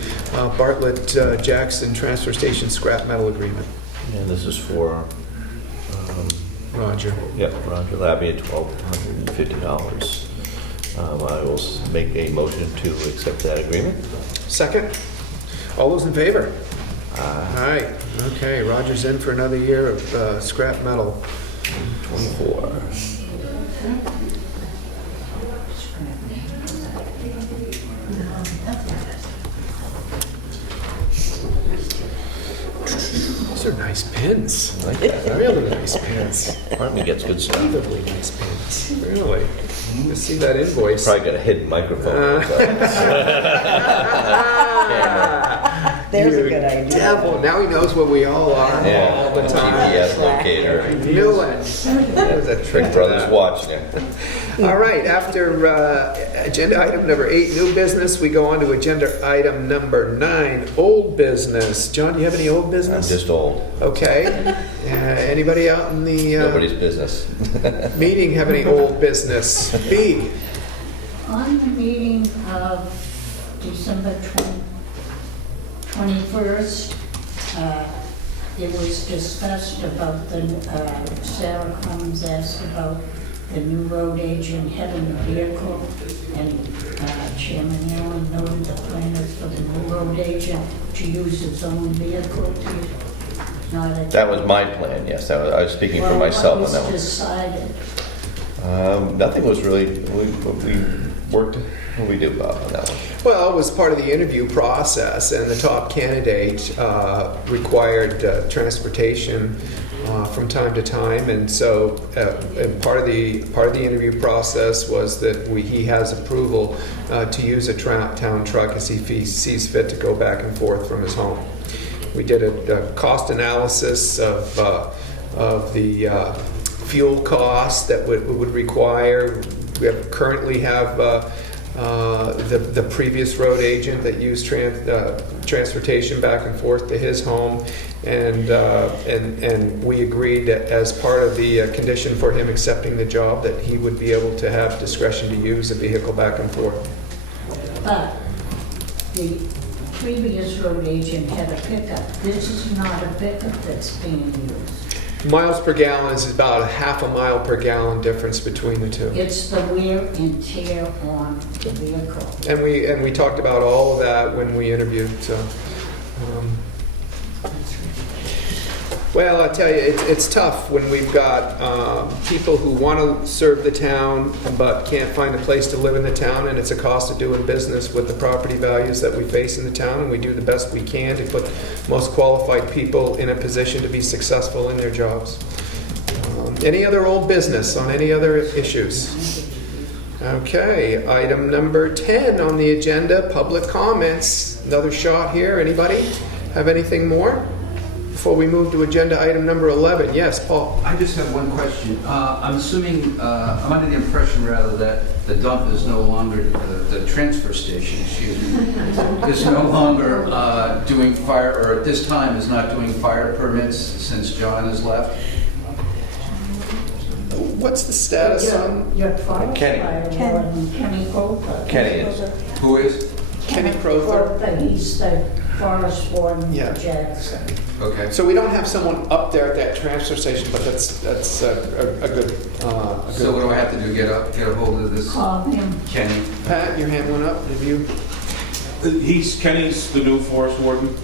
Bartlett-Jackson Transfer Station Scrap Metal Agreement. And this is for, Roger. yep, Roger Labby at $1,250. I will make a motion to accept that agreement. Second? All those in favor? Aye. Okay, Roger's in for another year of scrap metal. 24. Those are nice pins. I like that. Really nice pins. Army gets good stuff. Unbelievably nice pins. Really. You see that invoice. Probably got a hidden microphone. There's a You good idea. Devil. Now he knows where we all are Yeah, all the time. GPS locator. I knew it. That was a trick Big to brother's that. watching you. All right, after agenda item number 8, new business, we go on to agenda item number 9, old business. John, do you have any old I'm business? just old. Okay. Anybody out in the Nobody's business. meeting have any old business? B. On the meeting of December 21st, it was discussed about Sarah Crumbs asked about the new road agent having a vehicle, and Chairman Allen noted the plan is for the new road agent to use his own vehicle to not. That was my plan, yes. I was speaking for myself on that What one. was decided? Nothing was really, we worked, what we do, Bob, on that one. Well, it was part of the interview process, and the top candidate required transportation from time to time, and so and part of the interview process was that he has approval to use a town truck as he sees fit to go back and forth from his home. We did a cost analysis of the fuel costs that would require. We currently have the previous road agent that used transportation back and forth to his home, and we agreed that as part of the condition for him accepting the job that he would be able to have discretion to use a vehicle back and forth. But the previous road agent had a pickup. This is not a pickup that's being used. Miles per gallon is about a half a mile per gallon difference between the two. It's the wear and tear on the vehicle. And we talked about all of that when we interviewed. Well, I tell you, it's tough when we've got people who want to serve the town but can't find a place to live in the town, and it's a cost of doing business with the property values that we face in the town, and we do the best we can to put most qualified people in a position to be successful in their jobs. Any other old business on any other issues? Okay, item number 10 on the agenda, public comments. Another shot here. Anybody have anything more? Before we move to agenda item number 11. Yes, Paul. I just have one question. I'm assuming, I'm under the impression rather that the dump is no longer, the transfer station, excuse me, is no longer doing fire, or at this time is not doing fire permits since John has left. What's the status on Your forest Kenny. fire warden, Kenny Crowther. Kenny is. Who is? Kenny Crowther? He's the forest warden Yeah. for Jackson. Okay. So we don't have someone up there at that transfer station, but that's a good. So what do I have to do? Get a hold of this Call him. Kenny? Pat, your hand went up. Have you? Kenny's the new forest warden,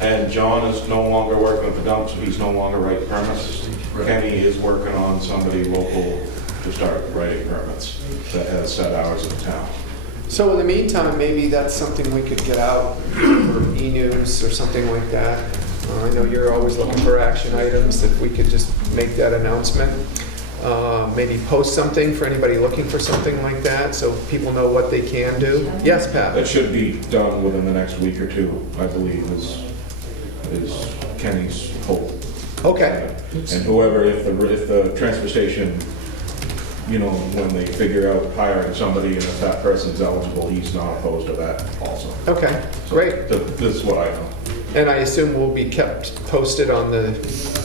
and John is no longer working at the dump, so he's no longer writing permits. Right. Kenny is working on somebody local to start writing permits that has set hours in town. So in the meantime, maybe that's something we could get out for e-news or something like that. I know you're always looking for action items, if we could just make that announcement. Maybe post something for anybody looking for something like that, so people know what they can do. Yes, Pat? That should be done within the next week or two, I believe, is Kenny's hope. Okay. And whoever, if the transfer station, you know, when they figure out hiring somebody and if that person's eligible, he's not opposed to that also. Okay, So great. This is what I know. And I assume we'll be kept posted on the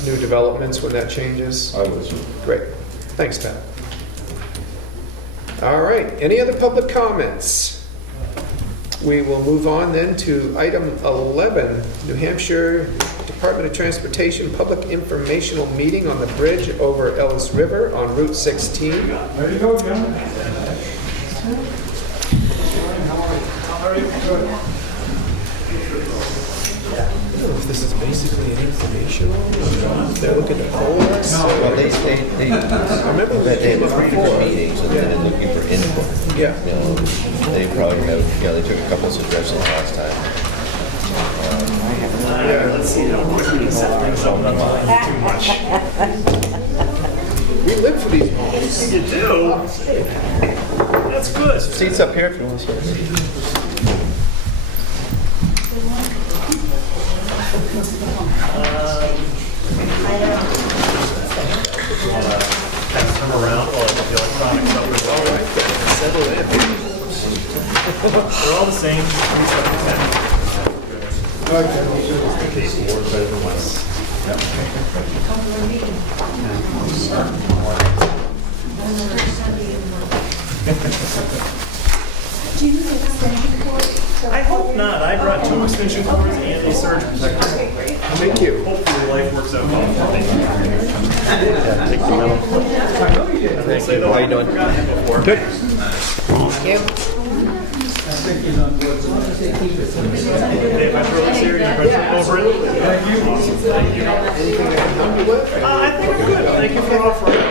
new developments when that changes? I would assume. Great. Thanks, Pat. All right, any other public comments? We will move on then to item 11, New Hampshire Department of Transportation Public Informational Meeting on the bridge over Ellis River on Route 16. Ready to go, John? I don't know if this is basically an informational, they're looking to poll us. Well, they remember we they came had up 3 before. different meetings and they're looking for input. Yeah. You know, they probably have, you know, they took a couple of suggestions last time. We live for these moments. You do? That's good. Seats up here if you want to sit. Come around while the electronic stuff is all right. Settle in. They're all the same. Case more better than less. Do you need an extension cord? I hope not. I brought 2 extension cords and a surge protector. Thank you. Hopefully life works out well for me. Take the middle. Thank you. How you doing? Good. Hey, if I throw this here, you're going to trip over it? Thank you. Anything I can help you with? I think I'm good. Thank you for offering.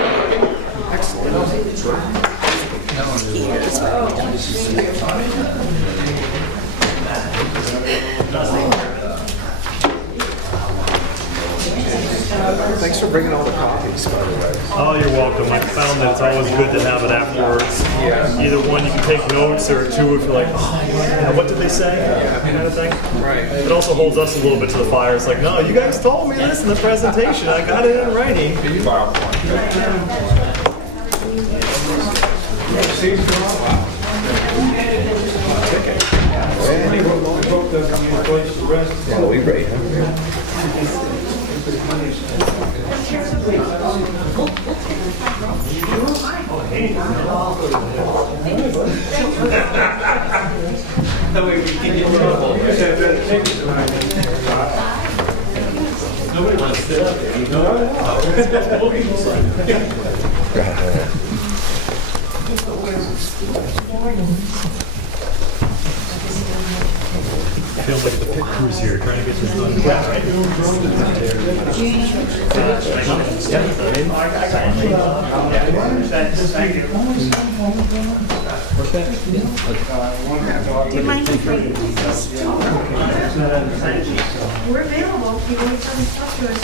Thanks for bringing all the copies, by the way. Oh, you're welcome. I found that it's always good to have it afterwards. Either one, you can take notes, or 2 if you're like, oh, you know, what did they say? Kind of thing. Right. It also holds us a little bit to the fire. It's like, no, you guys told me this in the presentation. I got it in writing. Yeah, we great, huh? Nobody wants to sit up there, you know? Feels like the pit crews here, trying to get this done. Yeah, right? Do you mind if we're available, if you want to come talk to us?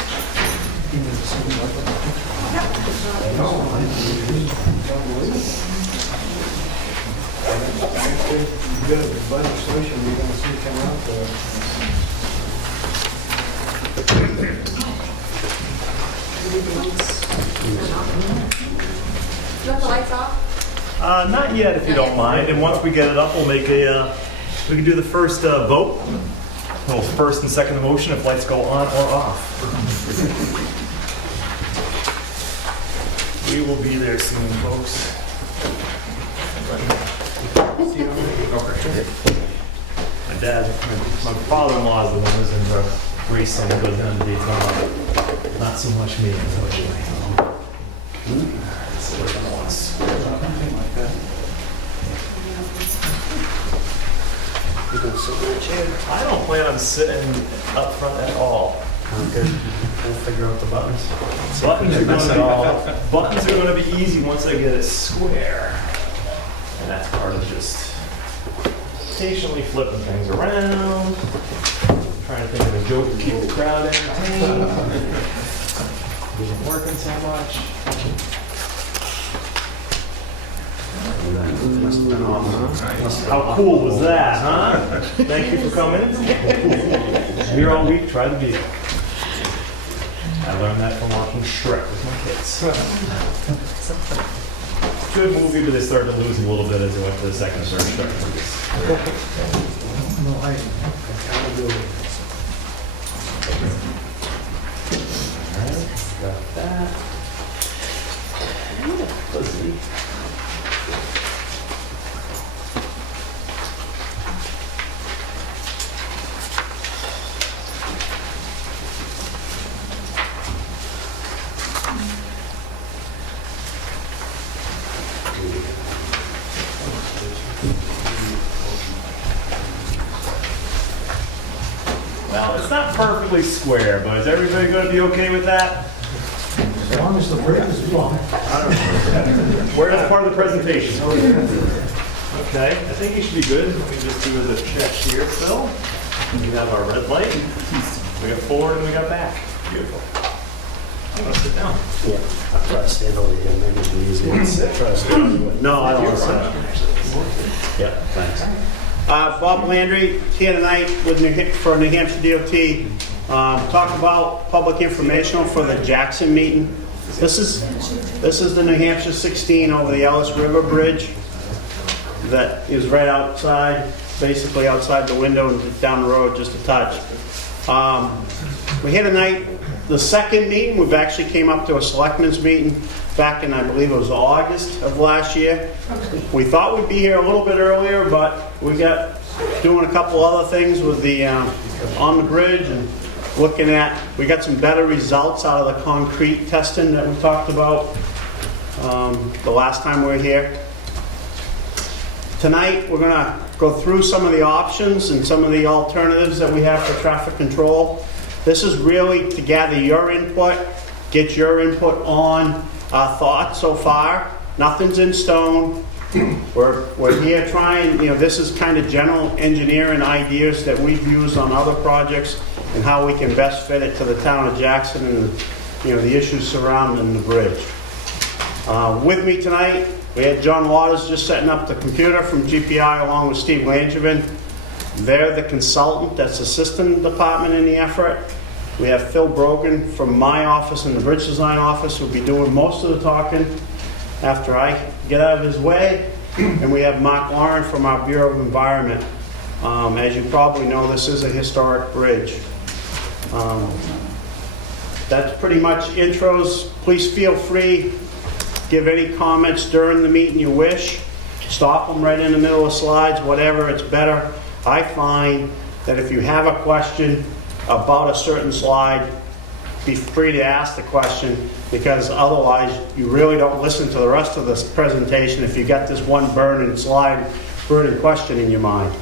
Good legislation we're going to see come out there. Do you want the lights off? Not yet, if you don't mind. And once we get it up, we'll make we can do the first vote. Well, first and second motion if lights go on or off. We will be there soon, folks. My dad, my father-in-law is the one who's into racing and goes down to Daytona. Not so much me, unfortunately. It's what it wants. I don't plan on sitting up front at all. We'll figure out the buttons. Buttons are going to be easy once I get it square. And that's part of just patiently flipping things around. Trying to think of a joke to keep the crowd entertained. Isn't working so much. How cool was that, huh? Thank you for coming. Here all week, try the vehicle. I learned that from watching Shrek with my kids. Good movie, but they started to lose a little bit as they went to the second and third Shrek movies. Alright, got that. Fuzzy. Well, it's not perfectly square, but is everybody going to be okay with that? As long as the bridge is long. Where is part of the presentation? Okay, I think you should be good. Let me just do the check here, Phil. We have our red light. We got forward and we got back. Beautiful. I'm going to sit down. Try to stand over here, maybe it's easier. Try to stand over. No, I don't want to sit. Yeah, thanks. Bob Landry here tonight with for New Hampshire DOT. Talk about public informational for the Jackson meeting. This is the New Hampshire 16 over the Ellis River Bridge that is right outside, basically outside the window and down the road just a touch. We're here tonight, the second meeting. We've actually came up to a selectmen's meeting back in, I believe it was August of last year. We thought we'd be here a little bit earlier, but we got doing a couple other things with the on the bridge and looking at, we got some better results out of the concrete testing that we talked about the last time we were here. Tonight, we're gonna go through some of the options and some of the alternatives that we have for traffic control. This is really to gather your input, get your input on our thoughts so far. Nothing's in stone. We're here trying, this is kind of general engineering ideas that we've used on other projects and how we can best fit it to the town of Jackson and, the issues surrounding the bridge. With me tonight, we had John Waters just setting up the computer from GPI along with Steve Langevin. They're the consultant that's assisting the department in the effort. We have Phil Brogan from my office and the bridge design office who'll be doing most of the talking after I get out of his way. And we have Mark Lauren from our Bureau of Environment. As you probably know, this is a historic bridge. That's pretty much intros. Please feel free, give any comments during the meeting you wish. Stop them right in the middle of slides, whatever, it's better. I find that if you have a question about a certain slide, be free to ask the question, because otherwise you really don't listen to the rest of this presentation if you got this one burning question in your mind.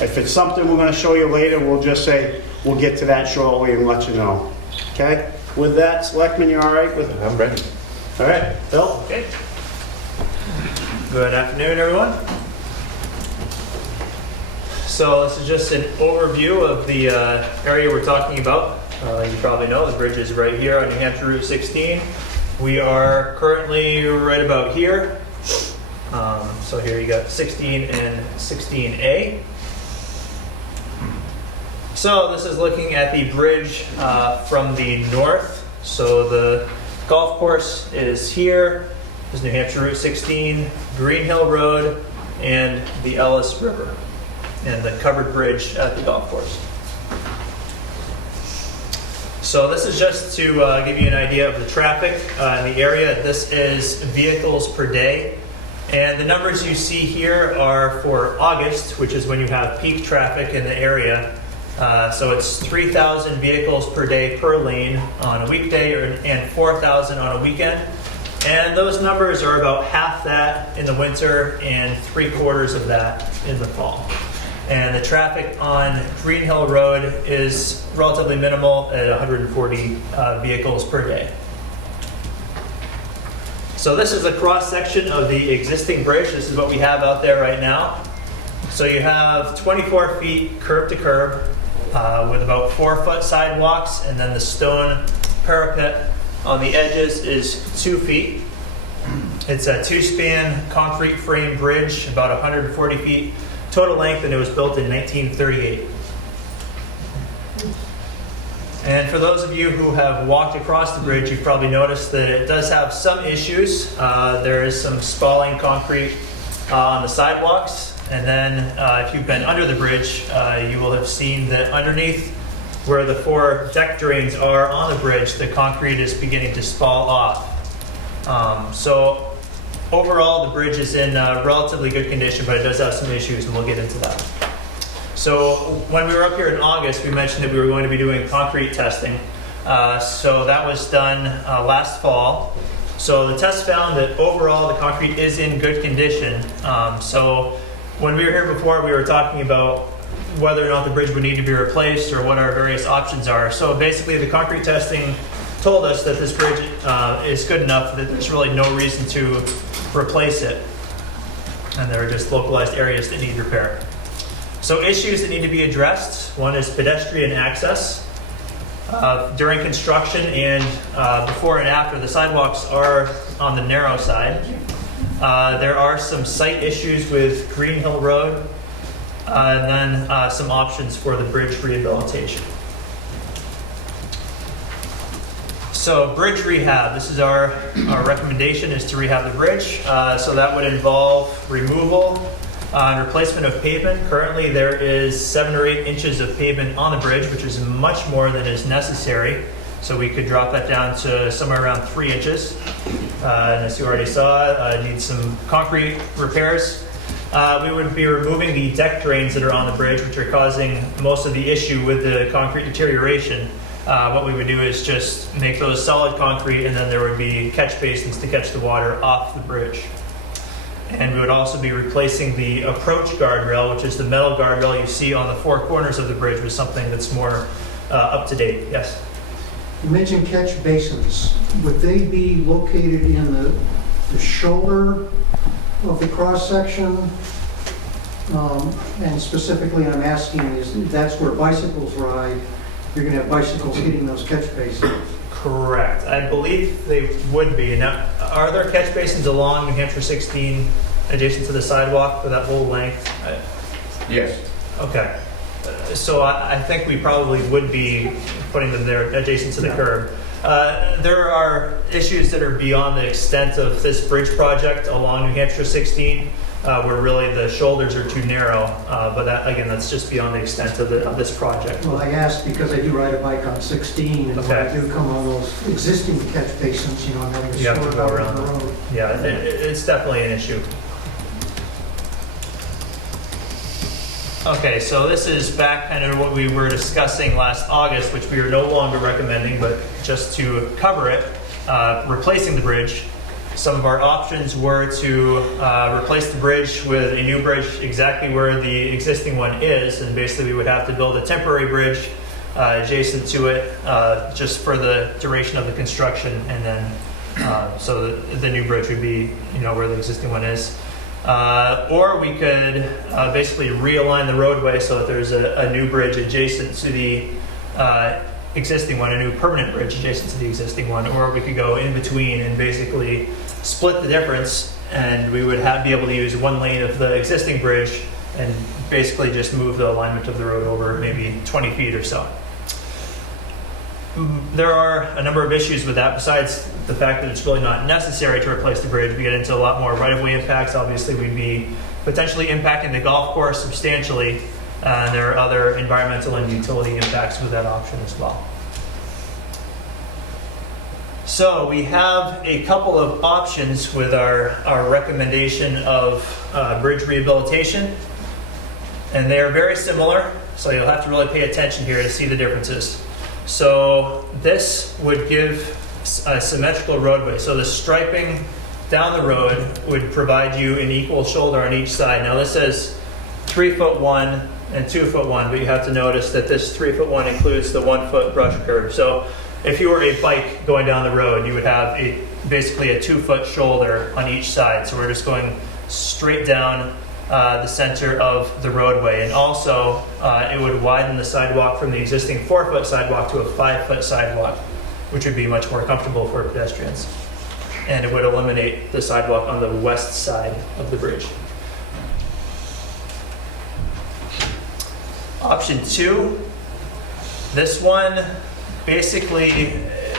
If it's something we're going to show you later, we'll just say we'll get to that shortly and let you know. Okay? With that, Selectmen, you all right with it? I'm ready. All right, Phil? Okay. Good afternoon, everyone. So this is just an overview of the area we're talking about. You probably know the bridge is right here on New Hampshire Route 16. We are currently right about here. So here you got 16 and 16A. So this is looking at the bridge from the north. So the golf course is here. There's New Hampshire Route 16, Green Hill Road, and the Ellis River, and the covered bridge at the golf course. So this is just to give you an idea of the traffic in the area. This is vehicles per day. And the numbers you see here are for August, which is when you have peak traffic in the area. So it's 3,000 vehicles per day per lane on a weekday and 4,000 on a weekend. And those numbers are about half that in the winter and 3/4 of that in the fall. And the traffic on Green Hill Road is relatively minimal at 140 vehicles per day. So this is a cross section of the existing bridge. This is what we have out there right now. So you have 24 feet curb to curb with about 4-foot sidewalks, and then the stone parapet on the edges is 2 feet. It's a 2-span concrete frame bridge, about 140 feet total length, and it was built in 1938. And for those of you who have walked across the bridge, you've probably noticed that it does have some issues. There is some spalling concrete on the sidewalks. And then if you've been under the bridge, you will have seen that underneath where the 4 deck drains are on the bridge, the concrete is beginning to spall off. So overall, the bridge is in relatively good condition, but it does have some issues, and we'll get into that. So when we were up here in August, we mentioned that we were going to be doing concrete testing. So that was done last fall. So the test found that overall the concrete is in good condition. So when we were here before, we were talking about whether or not the bridge would need to be replaced or what our various options are. So basically the concrete testing told us that this bridge is good enough that there's really no reason to replace it. And there are just localized areas that need repair. So issues that need to be addressed, one is pedestrian access. During construction and before and after, the sidewalks are on the narrow side. There are some site issues with Green Hill Road, and then some options for the bridge rehabilitation. So bridge rehab, this is our recommendation is to rehab the bridge. So that would involve removal and replacement of pavement. Currently there is 7 or 8 inches of pavement on the bridge, which is much more than is necessary. So we could drop that down to somewhere around 3 inches. And as you already saw, need some concrete repairs. We would be removing the deck drains that are on the bridge, which are causing most of the issue with the concrete deterioration. What we would do is just make those solid concrete, and then there would be catch basins to catch the water off the bridge. And we would also be replacing the approach guardrail, which is the metal guardrail you see on the 4 corners of the bridge, with something that's more up to date. Yes? You mentioned catch basins. Would they be located in the shoulder of the cross-section? And specifically I'm asking is that's where bicycles ride. You're going to have bicycles hitting those catch basins. Correct. I believe they would be. Now, are there catch basins along New Hampshire 16 adjacent to the sidewalk for that whole length? Yes. Okay. So I think we probably would be putting them there adjacent to the curb. There are issues that are beyond the extent of this bridge project along New Hampshire 16, where really the shoulders are too narrow. But that, again, that's just beyond the extent of this project. Well, I asked because I do ride a bike on 16, and when I do come on those existing catch basins, you know, I'm having to sort out on the road. Yeah, it's definitely an issue. Okay, so this is back kind of what we were discussing last August, which we are no longer recommending, but just to cover it, replacing the bridge. Some of our options were to replace the bridge with a new bridge exactly where the existing one is, and basically we would have to build a temporary bridge adjacent to it just for the duration of the construction, and then so the new bridge would be, you know, where the existing one is. Or we could basically realign the roadway so that there's a new bridge adjacent to the existing one, a new permanent bridge adjacent to the existing one, or we could go in between and basically split the difference, and we would be able to use one lane of the existing bridge and basically just move the alignment of the road over maybe 20 feet or so. There are a number of issues with that, besides the fact that it's really not necessary to replace the bridge. We get into a lot more right-of-way impacts. Obviously, we'd be potentially impacting the golf course substantially, and there are other environmental and utility impacts with that option as well. So we have a couple of options with our recommendation of bridge rehabilitation, and they are very similar, so you'll have to really pay attention here to see the differences. So this would give a symmetrical roadway. So the striping down the road would provide you an equal shoulder on each side. Now this says 3'1" and 2'1", but you have to notice that this 3'1" includes the 1 foot brush curve. So if you were a bike going down the road, you would have basically a 2 foot shoulder on each side. So we're just going straight down the center of the roadway. And also, it would widen the sidewalk from the existing 4-foot sidewalk to a 5-foot sidewalk, which would be much more comfortable for pedestrians. And it would eliminate the sidewalk on the west side of the bridge. Option 2, this one, basically,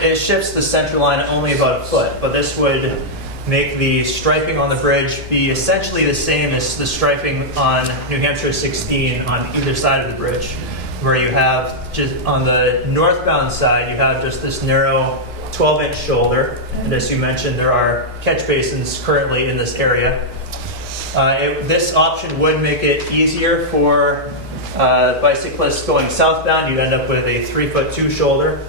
it shifts the center line only about a foot, but this would make the striping on the bridge be essentially the same as the striping on New Hampshire 16 on either side of the bridge, where you have just on the northbound side, you have just this narrow 12-inch shoulder, and as you mentioned, there are catch basins currently in this area. This option would make it easier for bicyclists going southbound. You end up with a 3'2" shoulder.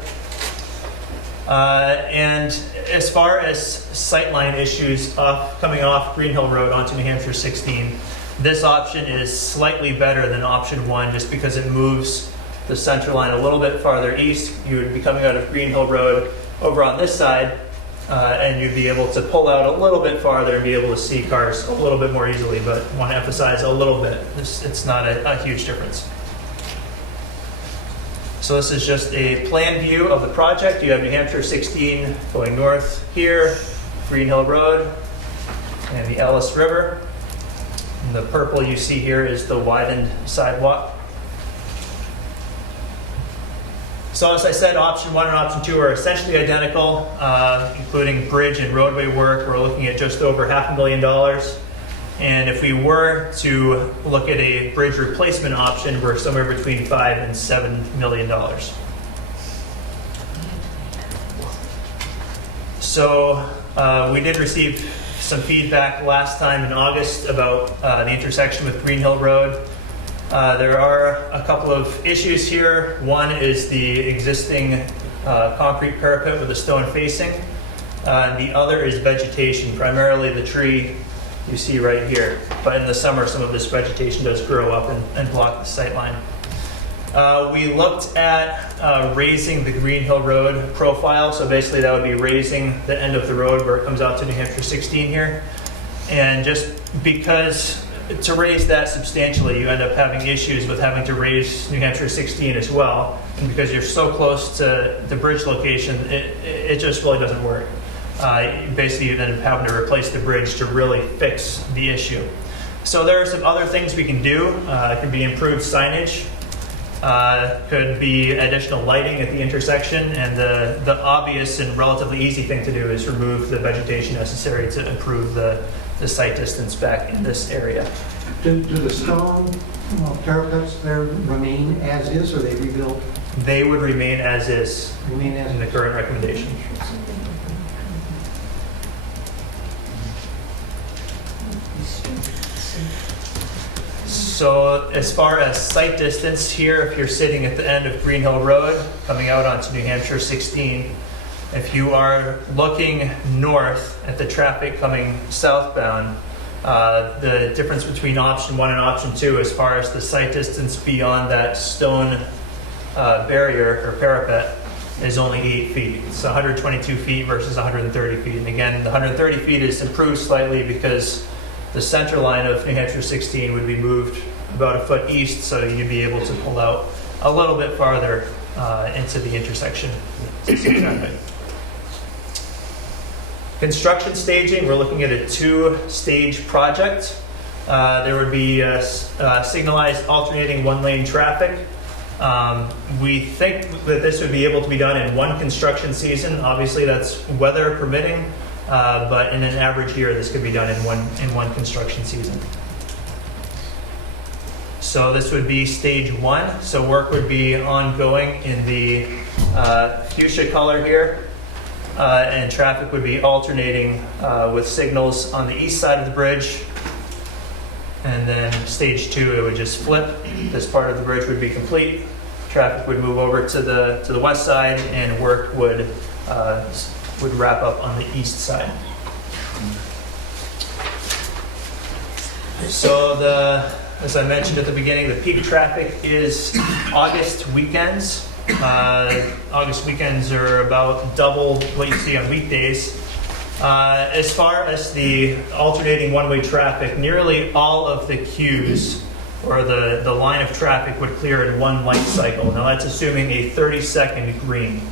And as far as sightline issues coming off Green Hill Road onto New Hampshire 16, this option is slightly better than option 1 just because it moves the center line a little bit farther east. You would be coming out of Green Hill Road over on this side, and you'd be able to pull out a little bit farther and be able to see cars a little bit more easily, but want to emphasize a little bit. It's not a huge difference. So this is just a plan view of the project. You have New Hampshire 16 going north here, Green Hill Road, and the Ellis River. And the purple you see here is the widened sidewalk. So as I said, option 1 and option 2 are essentially identical, including bridge and roadway work. We're looking at just over $500,000. And if we were to look at a bridge replacement option, we're somewhere between $5 and $7 million. So we did receive some feedback last time in August about the intersection with Green Hill Road. There are a couple of issues here. One is the existing concrete parapet with a stone facing. The other is vegetation, primarily the tree you see right here. But in the summer, some of this vegetation does grow up and block the sight line. We looked at raising the Green Hill Road profile. So basically that would be raising the end of the road where it comes out to New Hampshire 16 here. And just because to raise that substantially, you end up having issues with having to raise New Hampshire 16 as well. And because you're so close to the bridge location, it just really doesn't work. Basically, you end up having to replace the bridge to really fix the issue. So there are some other things we can do. It could be improved signage. Could be additional lighting at the intersection. And the obvious and relatively easy thing to do is remove the vegetation necessary to improve the sight distance back in this area. Do the stone parapets there remain as is, or they rebuilt? They would remain as is in the current recommendation. So as far as sight distance here, if you're sitting at the end of Green Hill Road, coming out onto New Hampshire 16, if you are looking north at the traffic coming southbound, the difference between option 1 and option 2 as far as the sight distance beyond that stone barrier or parapet is only 8 feet. It's 122 feet versus 130 feet. And again, the 130 feet is improved slightly because the center line of New Hampshire 16 would be moved about a foot east, so you'd be able to pull out a little bit farther into the intersection. Construction staging, we're looking at a 2-stage project. There would be signalized alternating 1-lane traffic. We think that this would be able to be done in 1 construction season. Obviously, that's weather permitting, but in an average year, this could be done in one construction season. So this would be stage 1. So work would be ongoing in the fuchsia color here. And traffic would be alternating with signals on the east side of the bridge. And then stage 2, it would just flip. This part of the bridge would be complete. Traffic would move over to the west side, and work would wrap up on the east side. So as I mentioned at the beginning, the peak traffic is August weekends. August weekends are about double what you see on weekdays. As far as the alternating one-way traffic, nearly all of the queues or the line of traffic would clear in one light cycle. Now that's assuming a 30-second green.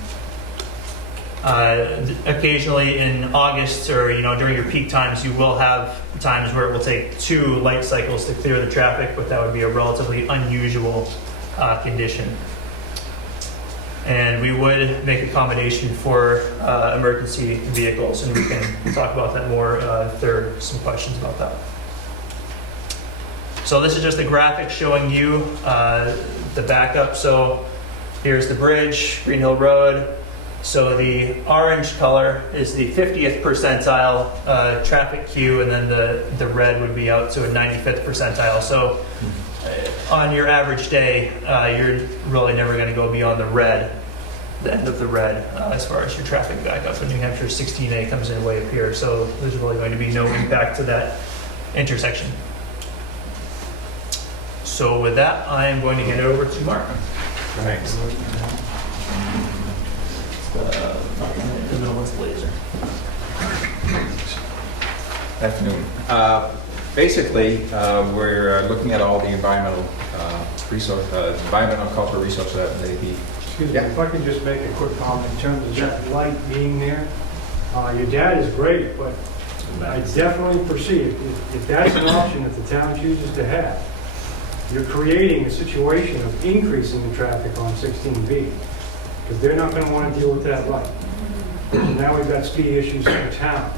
Occasionally in August or during your peak times, you will have times where it will take 2 light cycles to clear the traffic, but that would be a relatively unusual condition. And we would make accommodation for emergency vehicles, and we can talk about that more if there are some questions about that. So this is just a graphic showing you the backup. So here's the bridge, Green Hill Road. So the orange color is the 50th percentile traffic queue, and then the red would be out to a 95th percentile. So on your average day, you're really never going to go beyond the end of the red, as far as your traffic backup. And New Hampshire 16A comes in way up here, so there's really going to be no impact to that intersection. So with that, I am going to hand it over to Mark. Thanks. The middle one's laser. Afternoon. Basically, we're looking at all the environmental cultural resources that may be. Excuse me, if I can just make a quick comment in terms of that light being there. Your dad is great, but I definitely perceive if that's an option that the town chooses to have, you're creating a situation of increasing the traffic on 16B, because they're not going to want to deal with that light. So now we've got speed issues in the town.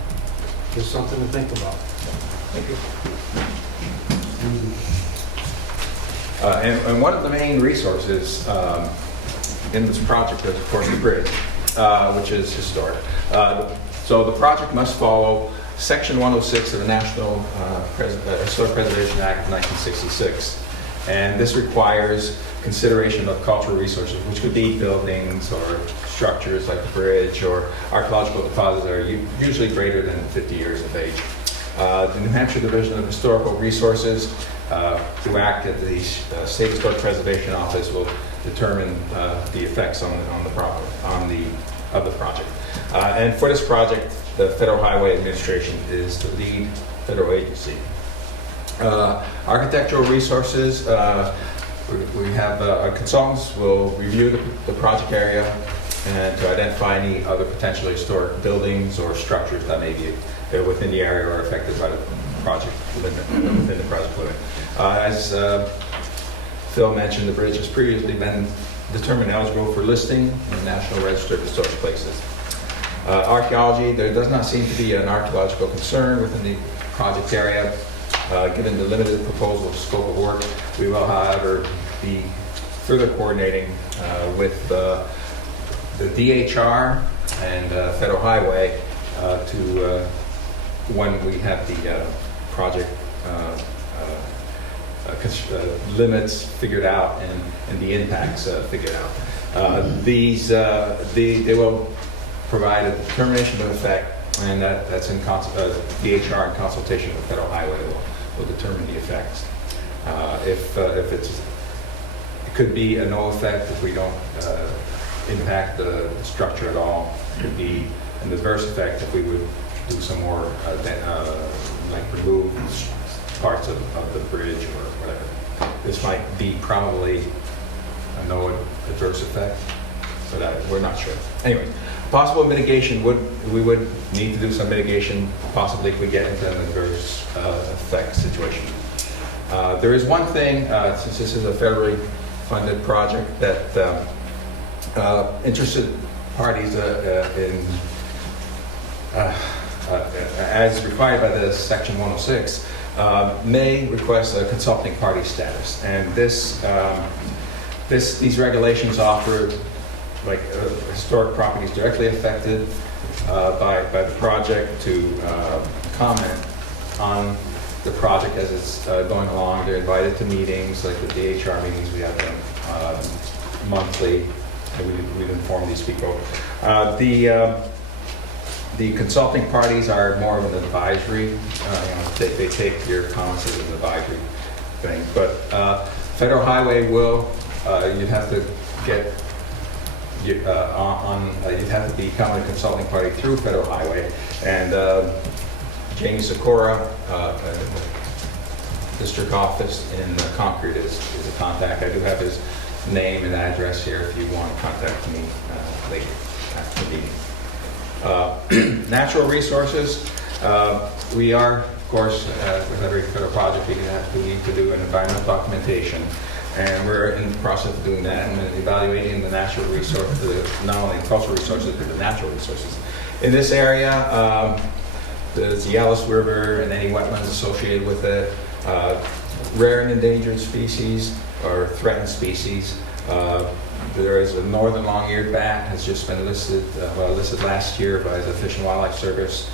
Just something to think about. Thank you. And one of the main resources in this project is, of course, the bridge, which is historic. So the project must follow Section 106 of the National Historic Preservation Act of 1966. And this requires consideration of cultural resources, which could be buildings or structures like the bridge, or archaeological deposits that are usually greater than 50 years of age. The New Hampshire Division of Historical Resources, who act at the State Historic Preservation Office, will determine the effects on the project. And for this project, the Federal Highway Administration is the lead federal agency. Architectural resources, we have our consultants will review the project area and to identify any other potentially historic buildings or structures that may be within the area or affected by the project limit, within the project limit. As Phil mentioned, the bridge has previously been determined eligible for listing in the National Register of Historic Places. Archaeology, there does not seem to be an archaeological concern within the project area. Given the limited proposal scope of work, we will, however, be further coordinating with the DHR and Federal Highway to when we have the project limits figured out and the impacts figured out. They will provide a determination of effect, and that's in DHR in consultation with Federal Highway will determine the effects. If it could be a no effect if we don't impact the structure at all. It could be an adverse effect if we would do some more, like remove parts of the bridge or whatever. This might be probably a no adverse effect, but we're not sure. Anyway, possible mitigation we would need to do some mitigation, possibly if we get into an adverse effect situation. There is one thing, since this is a federally funded project, that interested parties as required by the Section 106 may request a consulting party status, and these regulations offer historic properties directly affected by the project to comment on the project as it's going along. They're invited to meetings, like the DHR meetings. We have them monthly, and we've informed these people. The consulting parties are more of an advisory. They take your comments as an advisory thing. But Federal Highway will, you'd have to get you'd have to become a consulting party through Federal Highway. And Jamie Sikora, district office in Concord is a contact. I do have his name and address here if you want to contact me later after the meeting. Natural resources, we are, of course, with every federal project, we need to do an environmental documentation. And we're in the process of doing that and evaluating the natural resources, not only cultural resources, but the natural resources. In this area, there's the Ellis River and any wetlands associated with it, rare and endangered species or threatened species. There is a northern long-eared bat has just been listed, listed last year by the Fish and Wildlife Service,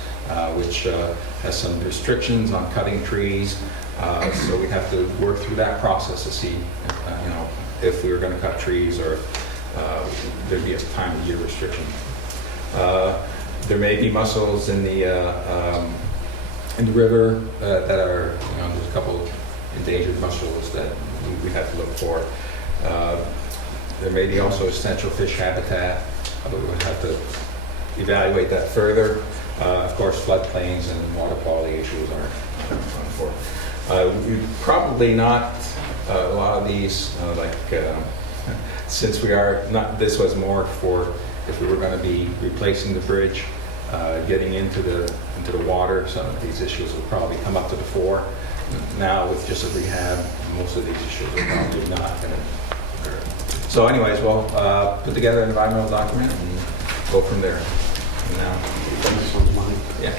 which has some restrictions on cutting trees. So we have to work through that process to see, if we were going to cut trees or there'd be a time of year restriction. There may be mussels in the river that are, there's a couple of endangered mussels that we have to look for. There may be also essential fish habitat, but we would have to evaluate that further. Of course, floodplains and water quality issues are important. We probably not a lot of these, since we are not, this was more for if we were going to be replacing the bridge, getting into the water, some of these issues will probably come up to the fore. Now with just a rehab, most of these issues are probably not going to occur. So anyways, we'll put together an environmental document and go from there. And now, yeah.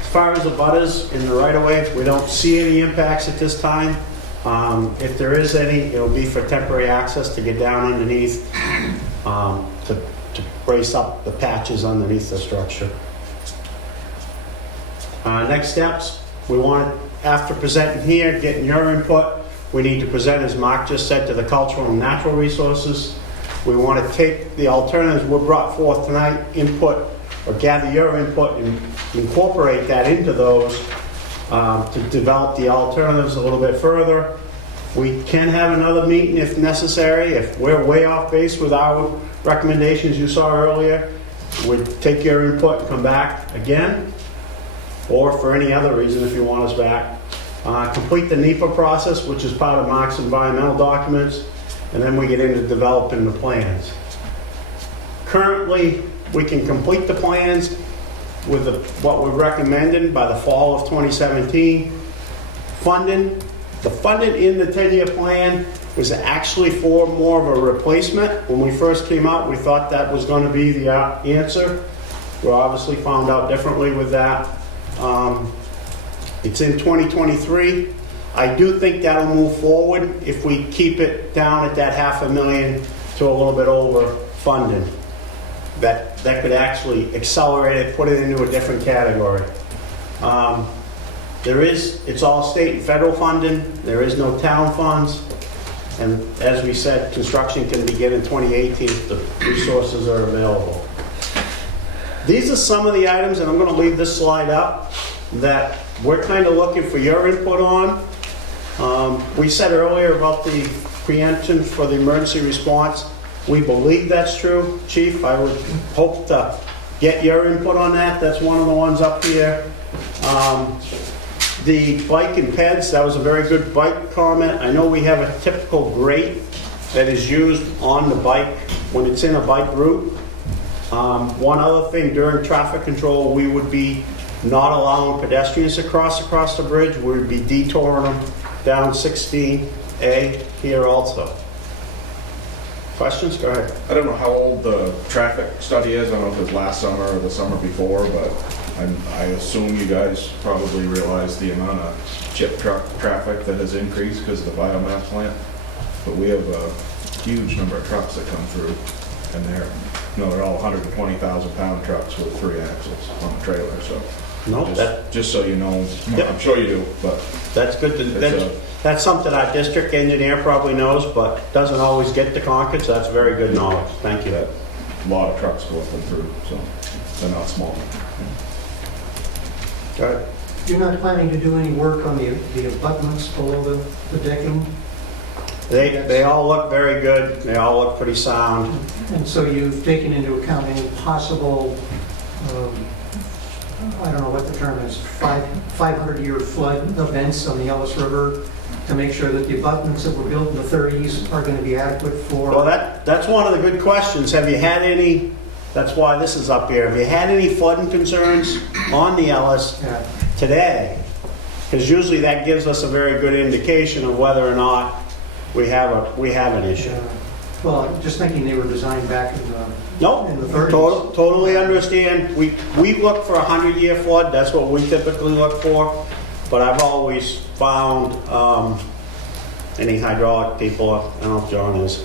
As far as the butters in the right-of-way, we don't see any impacts at this time. If there is any, it'll be for temporary access to get down underneath, to brace up the patches underneath the structure. Next steps, we want, after presenting here, getting your input, we need to present, as Mark just said, to the cultural and natural resources. We want to take the alternatives we brought forth tonight, input, or gather your input and incorporate that into those to develop the alternatives a little bit further. We can have another meeting if necessary. If we're way off base with our recommendations you saw earlier, we'd take your input and come back again, or for any other reason if you want us back. Complete the NEPA process, which is part of Mark's environmental documents, and then we get into developing the plans. Currently, we can complete the plans with what we're recommending by the fall of 2017. Funding, the funding in the 10-year plan was actually for more of a replacement. When we first came out, we thought that was going to be the answer. We obviously found out differently with that. It's in 2023. I do think that'll move forward if we keep it down at that $500,000 to a little bit over funding. That could actually accelerate it, put it into a different category. It's all state and federal funding. There is no town funds. And as we said, construction can begin in 2018 if the resources are available. These are some of the items, and I'm going to leave this slide up, that we're kind of looking for your input on. We said earlier about the preemption for the emergency response. We believe that's true, Chief. I would hope to get your input on that. That's one of the ones up here. The bike and peds, that was a very good bike comment. I know we have a typical grate that is used on the bike when it's in a bike route. One other thing, during traffic control, we would be not allowing pedestrians to cross the bridge. We would be detouring them down 16A here also. Questions? Go ahead. I don't know how old the traffic study is. I don't know if it was last summer or the summer before, but I assume you guys probably realize the amount of chip truck traffic that has increased because of the biomass plant. But we have a huge number of trucks that come through, and they're all 120,000 pound trucks with 3 axles on the trailer. So just so you know, yep. I'm sure you do, but that's good. That's something our district engineer probably knows, but doesn't always get to Concord, so that's very good knowledge. Thank you. A lot of trucks going through, so they're not small. Got it. You're not planning to do any work on the abutments below the decking? They all look very good. They all look pretty sound. And so you've taken into account any possible, I don't know what the term is, 500-year flood events on the Ellis River to make sure that the abutments that were built in the 30s are going to be adequate for... Well, that's one of the good questions. Have you had any, that's why this is up here, have you had any flooding concerns on the Ellis today? Because usually that gives us a very good indication of whether or not we have an issue. Well, I'm just thinking they were designed back in the... Nope, in the 30s. Totally understand. We look for a 100-year flood. That's what we typically look for. But I've always found any hydraulic people, I don't know if John is,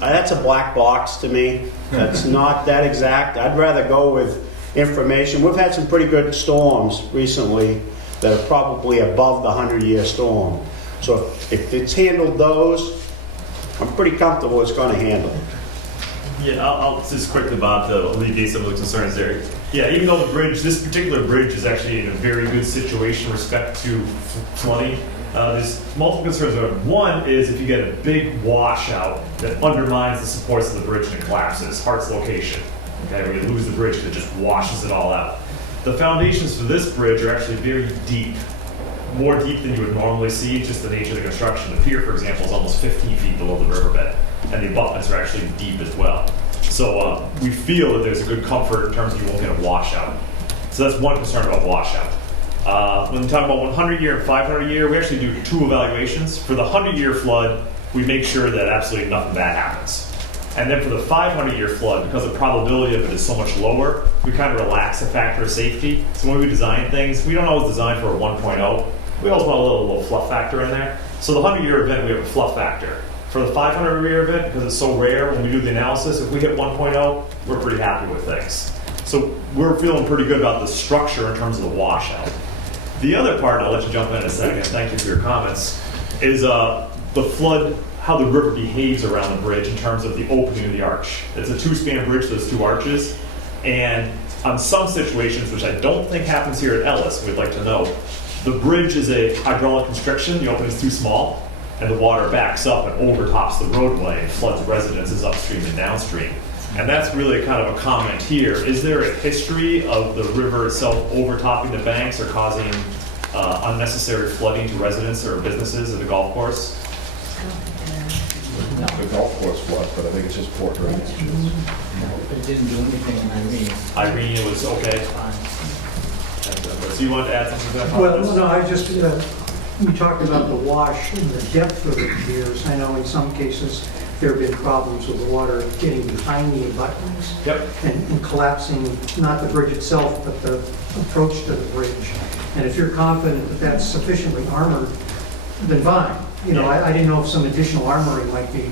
that's a black box to me. That's not that exact. I'd rather go with information. We've had some pretty good storms recently that are probably above the 100-year storm. So if it's handled those, I'm pretty comfortable it's going to handle it. Yeah, I'll just quickly, Bob, to alleviate some of the concerns there. Yeah, even though the bridge, this particular bridge is actually in a very good situation with respect to flooding, there's multiple concerns. One is if you get a big washout that undermines the supports of the bridge and it collapses, Hart's location, okay, where you lose the bridge, it just washes it all out. The foundations for this bridge are actually very deep, more deep than you would normally see, just the nature of the construction. The pier, for example, is almost 15 feet below the riverbed, and the abutments are actually deep as well. So we feel that there's a good comfort in terms of you won't get a washout. So that's one concern about washout. When we talk about 100-year and 500-year, we actually do two evaluations. For the 100-year flood, we make sure that absolutely nothing bad happens. And then for the 500-year flood, because the probability of it is so much lower, we kind of relax the factor of safety. So when we design things, we don't always design for a 1.0. We always want a little fluff factor in there. So the 100-year event, we have a fluff factor. For the 500-year event, because it's so rare, when we do the analysis, if we hit 1.0, we're pretty happy with things. So we're feeling pretty good about the structure in terms of the washout. The other part, I'll let you jump in a second, thank you for your comments, is the flood, how the river behaves around the bridge in terms of the opening of the arch. It's a two-span bridge, so there's two arches. And on some situations, which I don't think happens here at Ellis, we'd like to know, the bridge is a hydraulic constriction, the opening is too small, and the water backs up and overtops the roadway and floods residences upstream and downstream. And that's really kind of a comment here. Is there a history of the river itself overtopping the banks or causing unnecessary flooding to residents or businesses at the golf course? The golf course flood, but I think it's just poor drainage. It didn't do anything in Irene. Irene, it was okay. So you want to add something to that? Well, no, I just, we talked about the wash and the depth of the piers. I know in some cases there have been problems with the water getting behind the abutments. Yep. And collapsing, not the bridge itself, but the approach to the bridge. And if you're confident that that's sufficiently armored, then fine. You know, I didn't know if some additional armoring might be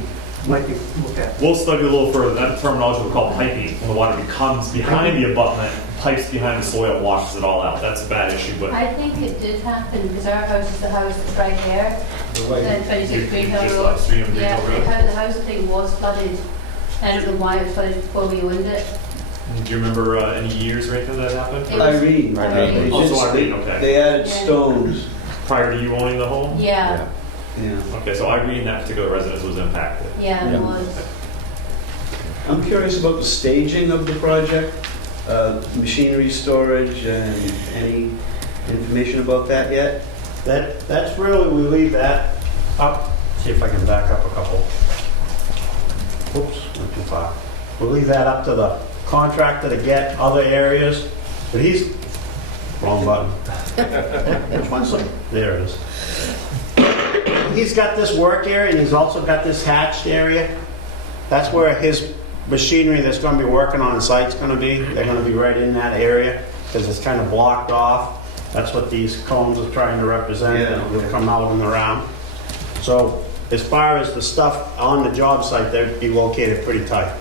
looked at. We'll study a little further. That terminology we call piping. When the water becomes behind the abutment, pipes behind the soil, washes it all out. That's a bad issue, but I think it did happen because our house is the house that's right there. The way- 26 Green Hill just Road. upstream of Green Yeah, Hill Road. the house I think was flooded. I don't know why it was flooded before we owned it. do you remember any years or anything that happened? It was- Irene. Irene. Oh, so Irene, okay. They added Yeah. stones. Prior to you owning the home? Yeah, Yeah. Okay, so Irene, that particular residence was impacted. yeah, it was. I'm curious about the staging of the project, machinery storage, and any information about that yet? That's really, we leave that up. See if I can back up a couple. Oops, not too far. We'll leave that up to the contractor to get other areas, but he's, wrong button. Which one's it? There it is. He's got this work area and he's also got this hatched area. That's where his machinery that's going to be working on site's going to be. They're going to be right in that area because it's kind of blocked off. That's what these cones are trying to represent. Yeah. It'll come out and around. So as far as the stuff on the job site, they'd be located pretty tight.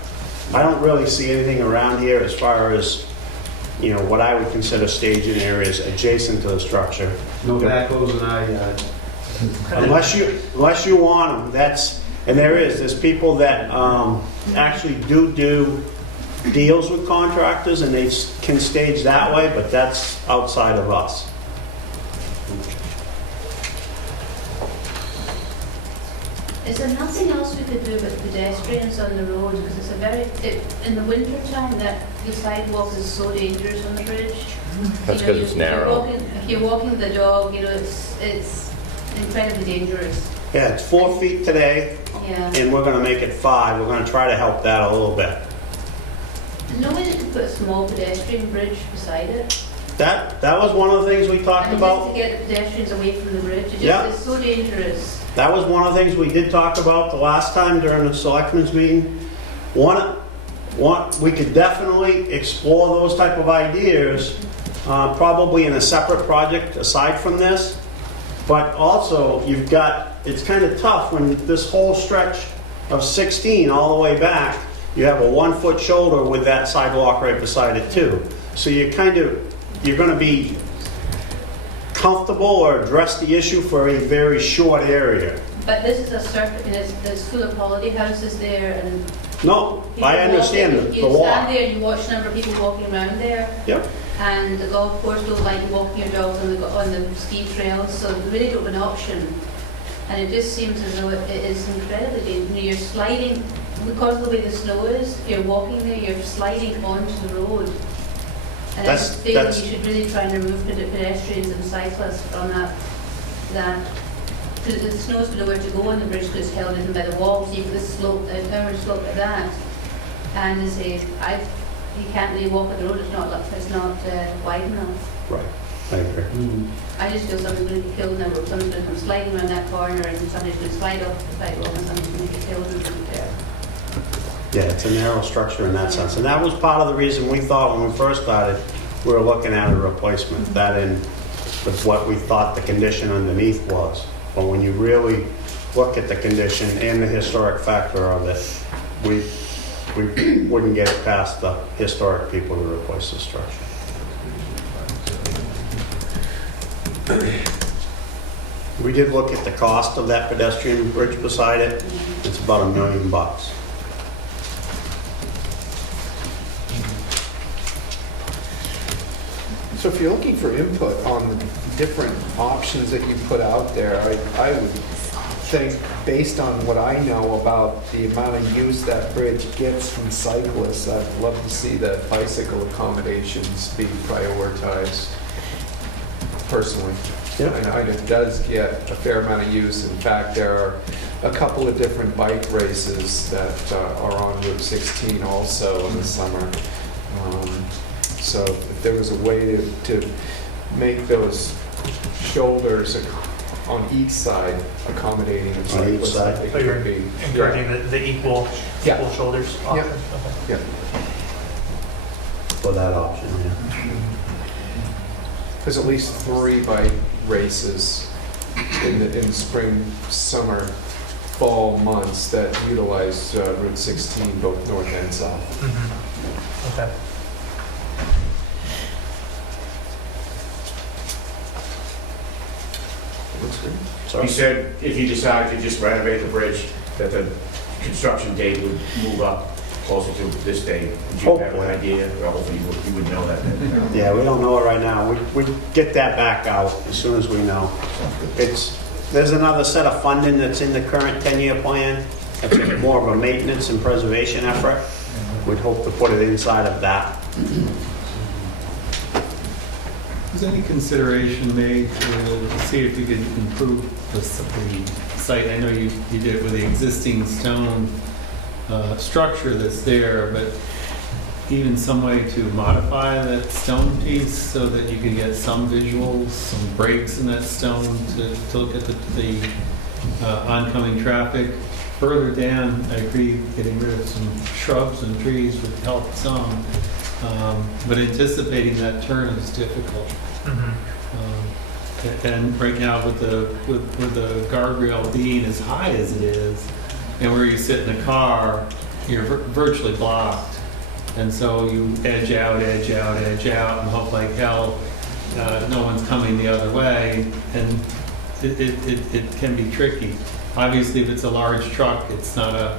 I don't really see anything around here as far as, you know, what I would consider staging areas adjacent to the structure. No backhoes in our yard. Unless you want them, there's people that actually do deals with contractors and they can stage that way, but that's outside of us. Is there nothing else we could do with pedestrians on the road? Because it's a in the winter time, that the sidewalk is so dangerous on the bridge. That's You know, because it's if you're narrow. if you're walking the dog, you know, it's incredibly dangerous. Yeah, it's 4 feet today, Yeah. and we're gonna make it 5. We're gonna try to help that a little bit. There's no way to put a small pedestrian bridge beside it. That was one of the things we talked And about. just to get pedestrians away from the bridge. Yeah. It's so dangerous. That was one of the things we did talk about the last time during the selectmen's meeting. We could definitely explore those type of ideas, probably in a separate project aside from this. But also, it's kind of tough when this whole stretch of 16 all the way back, you have a 1-foot shoulder with that sidewalk right beside it too. So you're going to be comfortable or address the issue for a very short area. But this is a circuit, and there's full of holiday houses there, and No, people I understand walking. the You walk. stand there and you watch a number of people walking around there, Yep. and the golf course don't like you walking your dogs on the ski trails, so they really don't have an option. And it just seems as though it is incredibly dangerous. You're sliding, because of the way the snow is, if you're walking there, you're sliding onto the road. And I feel you should really try and remove pedestrians and cyclists from that, because the snow's nowhere to go on the bridge because it's held in by the walls. You have this slope, a downward slope like that, and they say, you can't really walk on the road. It's not wide enough. Right, I agree. I just feel somebody's going to be killed now. Somebody's going to come sliding around that corner, and somebody's going to slide off the sidewalk, and somebody's going to get killed right there. Yeah, it's a narrow structure in that sense. And that was part of the reason we thought when we first started, we were looking at a replacement. That in with what we thought the condition underneath was. But when you really look at the condition and the historic factor of it, we wouldn't get it past the historic people to replace the structure. We did look at the cost of that pedestrian bridge beside it. It's about $1 million. So if you're looking for input on the different options that you put out there, I would think, based on what I know about the amount of use that bridge gets from cyclists, I'd love to see that bicycle accommodations be prioritized, personally. Yep. I know it does get a fair amount of use. In fact, there are a couple of different bike races that are on Route 16 also in the summer. So if there was a way to make those shoulders on each side accommodating of On each cyclists, side? I think So it you're would be encouraging the equal shoulders Yeah. option? Yeah. For that option, yeah. There's at least 3 bike races in spring, summer, fall months that utilize Route 16, both north and south. Mm-hmm. Okay. Sorry? You said if you decided to just renovate the bridge, that the construction date would move up closer to this date. Would you have an idea? Or hopefully you would know that then. Yeah, we don't know it right now. We get that back out as soon as we know. There's another set of funding that's in the current 10-year plan. It's more of a maintenance and preservation effort. We'd hope to put it inside of that. Was any consideration made to see if you could improve the site? I know you did it with the existing stone structure that's there, but even some way to modify that stone piece so that you could get some visuals, some breaks in that stone to look at the oncoming traffic. Further down, I agree, getting rid of some shrubs and trees would help some. But anticipating that turn is difficult. And right now with the guardrail being as high as it is, and where you sit in the car, you're virtually blocked. And so you edge out, and hope like hell no one's coming the other way. And it can be tricky. Obviously, if it's a large truck, it's not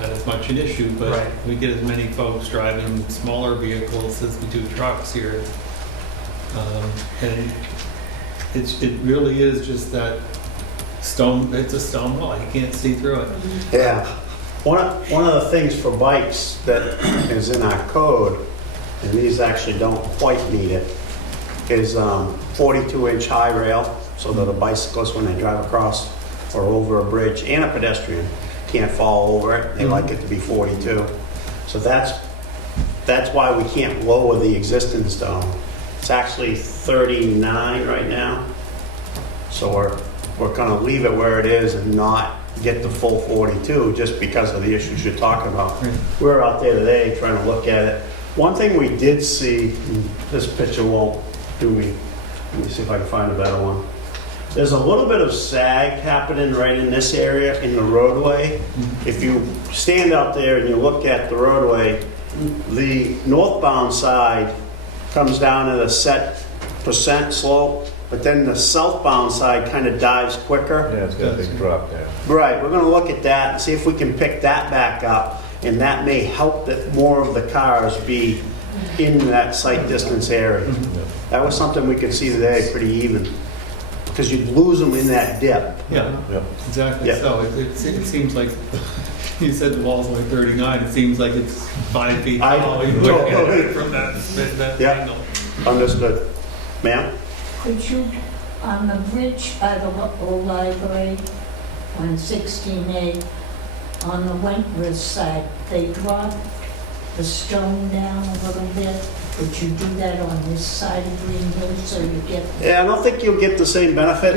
as much an issue, but Right. we get as many folks driving smaller vehicles as we do trucks here. And it really is just that stone, it's a stone wall, you can't see through it. Yeah. One of the things for bikes that is in our code, and these actually don't quite meet it, is 42-inch high rail, so that a bicyclist, when they drive across or over a bridge, and a pedestrian, can't fall over it. They like it to be 42. So that's why we can't lower the existing stone. It's actually 39 right now. So we're gonna leave it where it is and not get the full 42 just because of the issues you're talking about. We were out there today trying to look at it. One thing we did see, and this picture won't do me. Let me see if I can find a better one. There's a little bit of sag happening right in this area in the roadway. If you stand out there and you look at the roadway, the northbound side comes down at a set percent slope, but then the southbound side kind of dives quicker. Yeah, it's got a big drop there. Right, we're gonna look at that and see if we can pick that back up, and that may help that more of the cars be in that sight distance area. That was something we could see today, pretty even, because you'd lose them in that dip. Yeah, exactly. Yeah. So it seems like, you said the wall's only 39, it seems like it's 5 feet tall. You look at it from that angle. Understood. Ma'am? Could you, on the bridge by the old library on 16A, on the Wentworth side, they dropped the stone down a little bit. Could you do that on this side of Green Hill so you get... Yeah, I don't think you'll get the same benefit.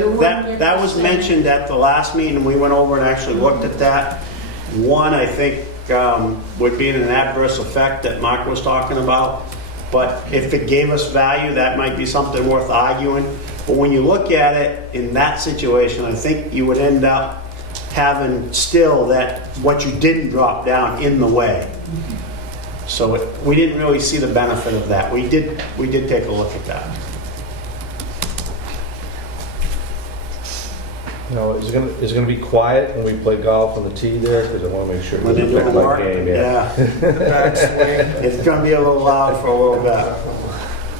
That was mentioned at the last meeting, we went over and actually looked at that. One, I think, would be an adverse effect that Mark was talking about. But if it gave us value, that might be something worth arguing. But when you look at it in that situation, I think you would end up having still that what you didn't drop down in the way. So we didn't really see the benefit of that. We did take a look at that. You know, is it gonna be quiet when we play golf on the tee there? Because I want to make sure it When they're doesn't doing affect my work, game. yeah. It's going to be a little loud for a little bit.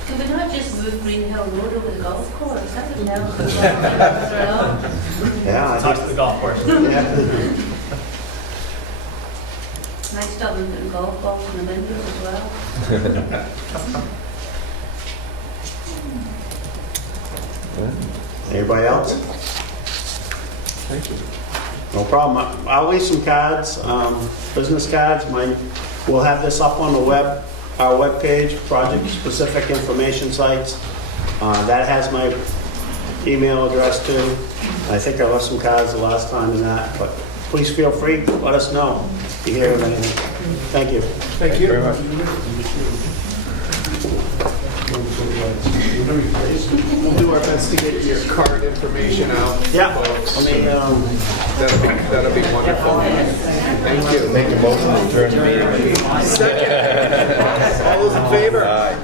Could we not just move Green Hill Road over the golf course? That would help. Yeah, I Talk to think, the golf course. yeah. Nice job in putting golf balls in the windows as well. Anybody else? Thank you. No problem. I'll leave some cards, business cards. We'll have this up on the web, our webpage, project-specific information sites. That has my email address too. I think I left some cards the last time in that, but please feel free, let us know if you hear of anything. Thank you. Thank you. Very much. We'll do our best to get your card information out. Yeah. Folks. I mean, That'll be wonderful. Thank you. Make a motion to adjourn the meeting. Second. All those in favor? Aye.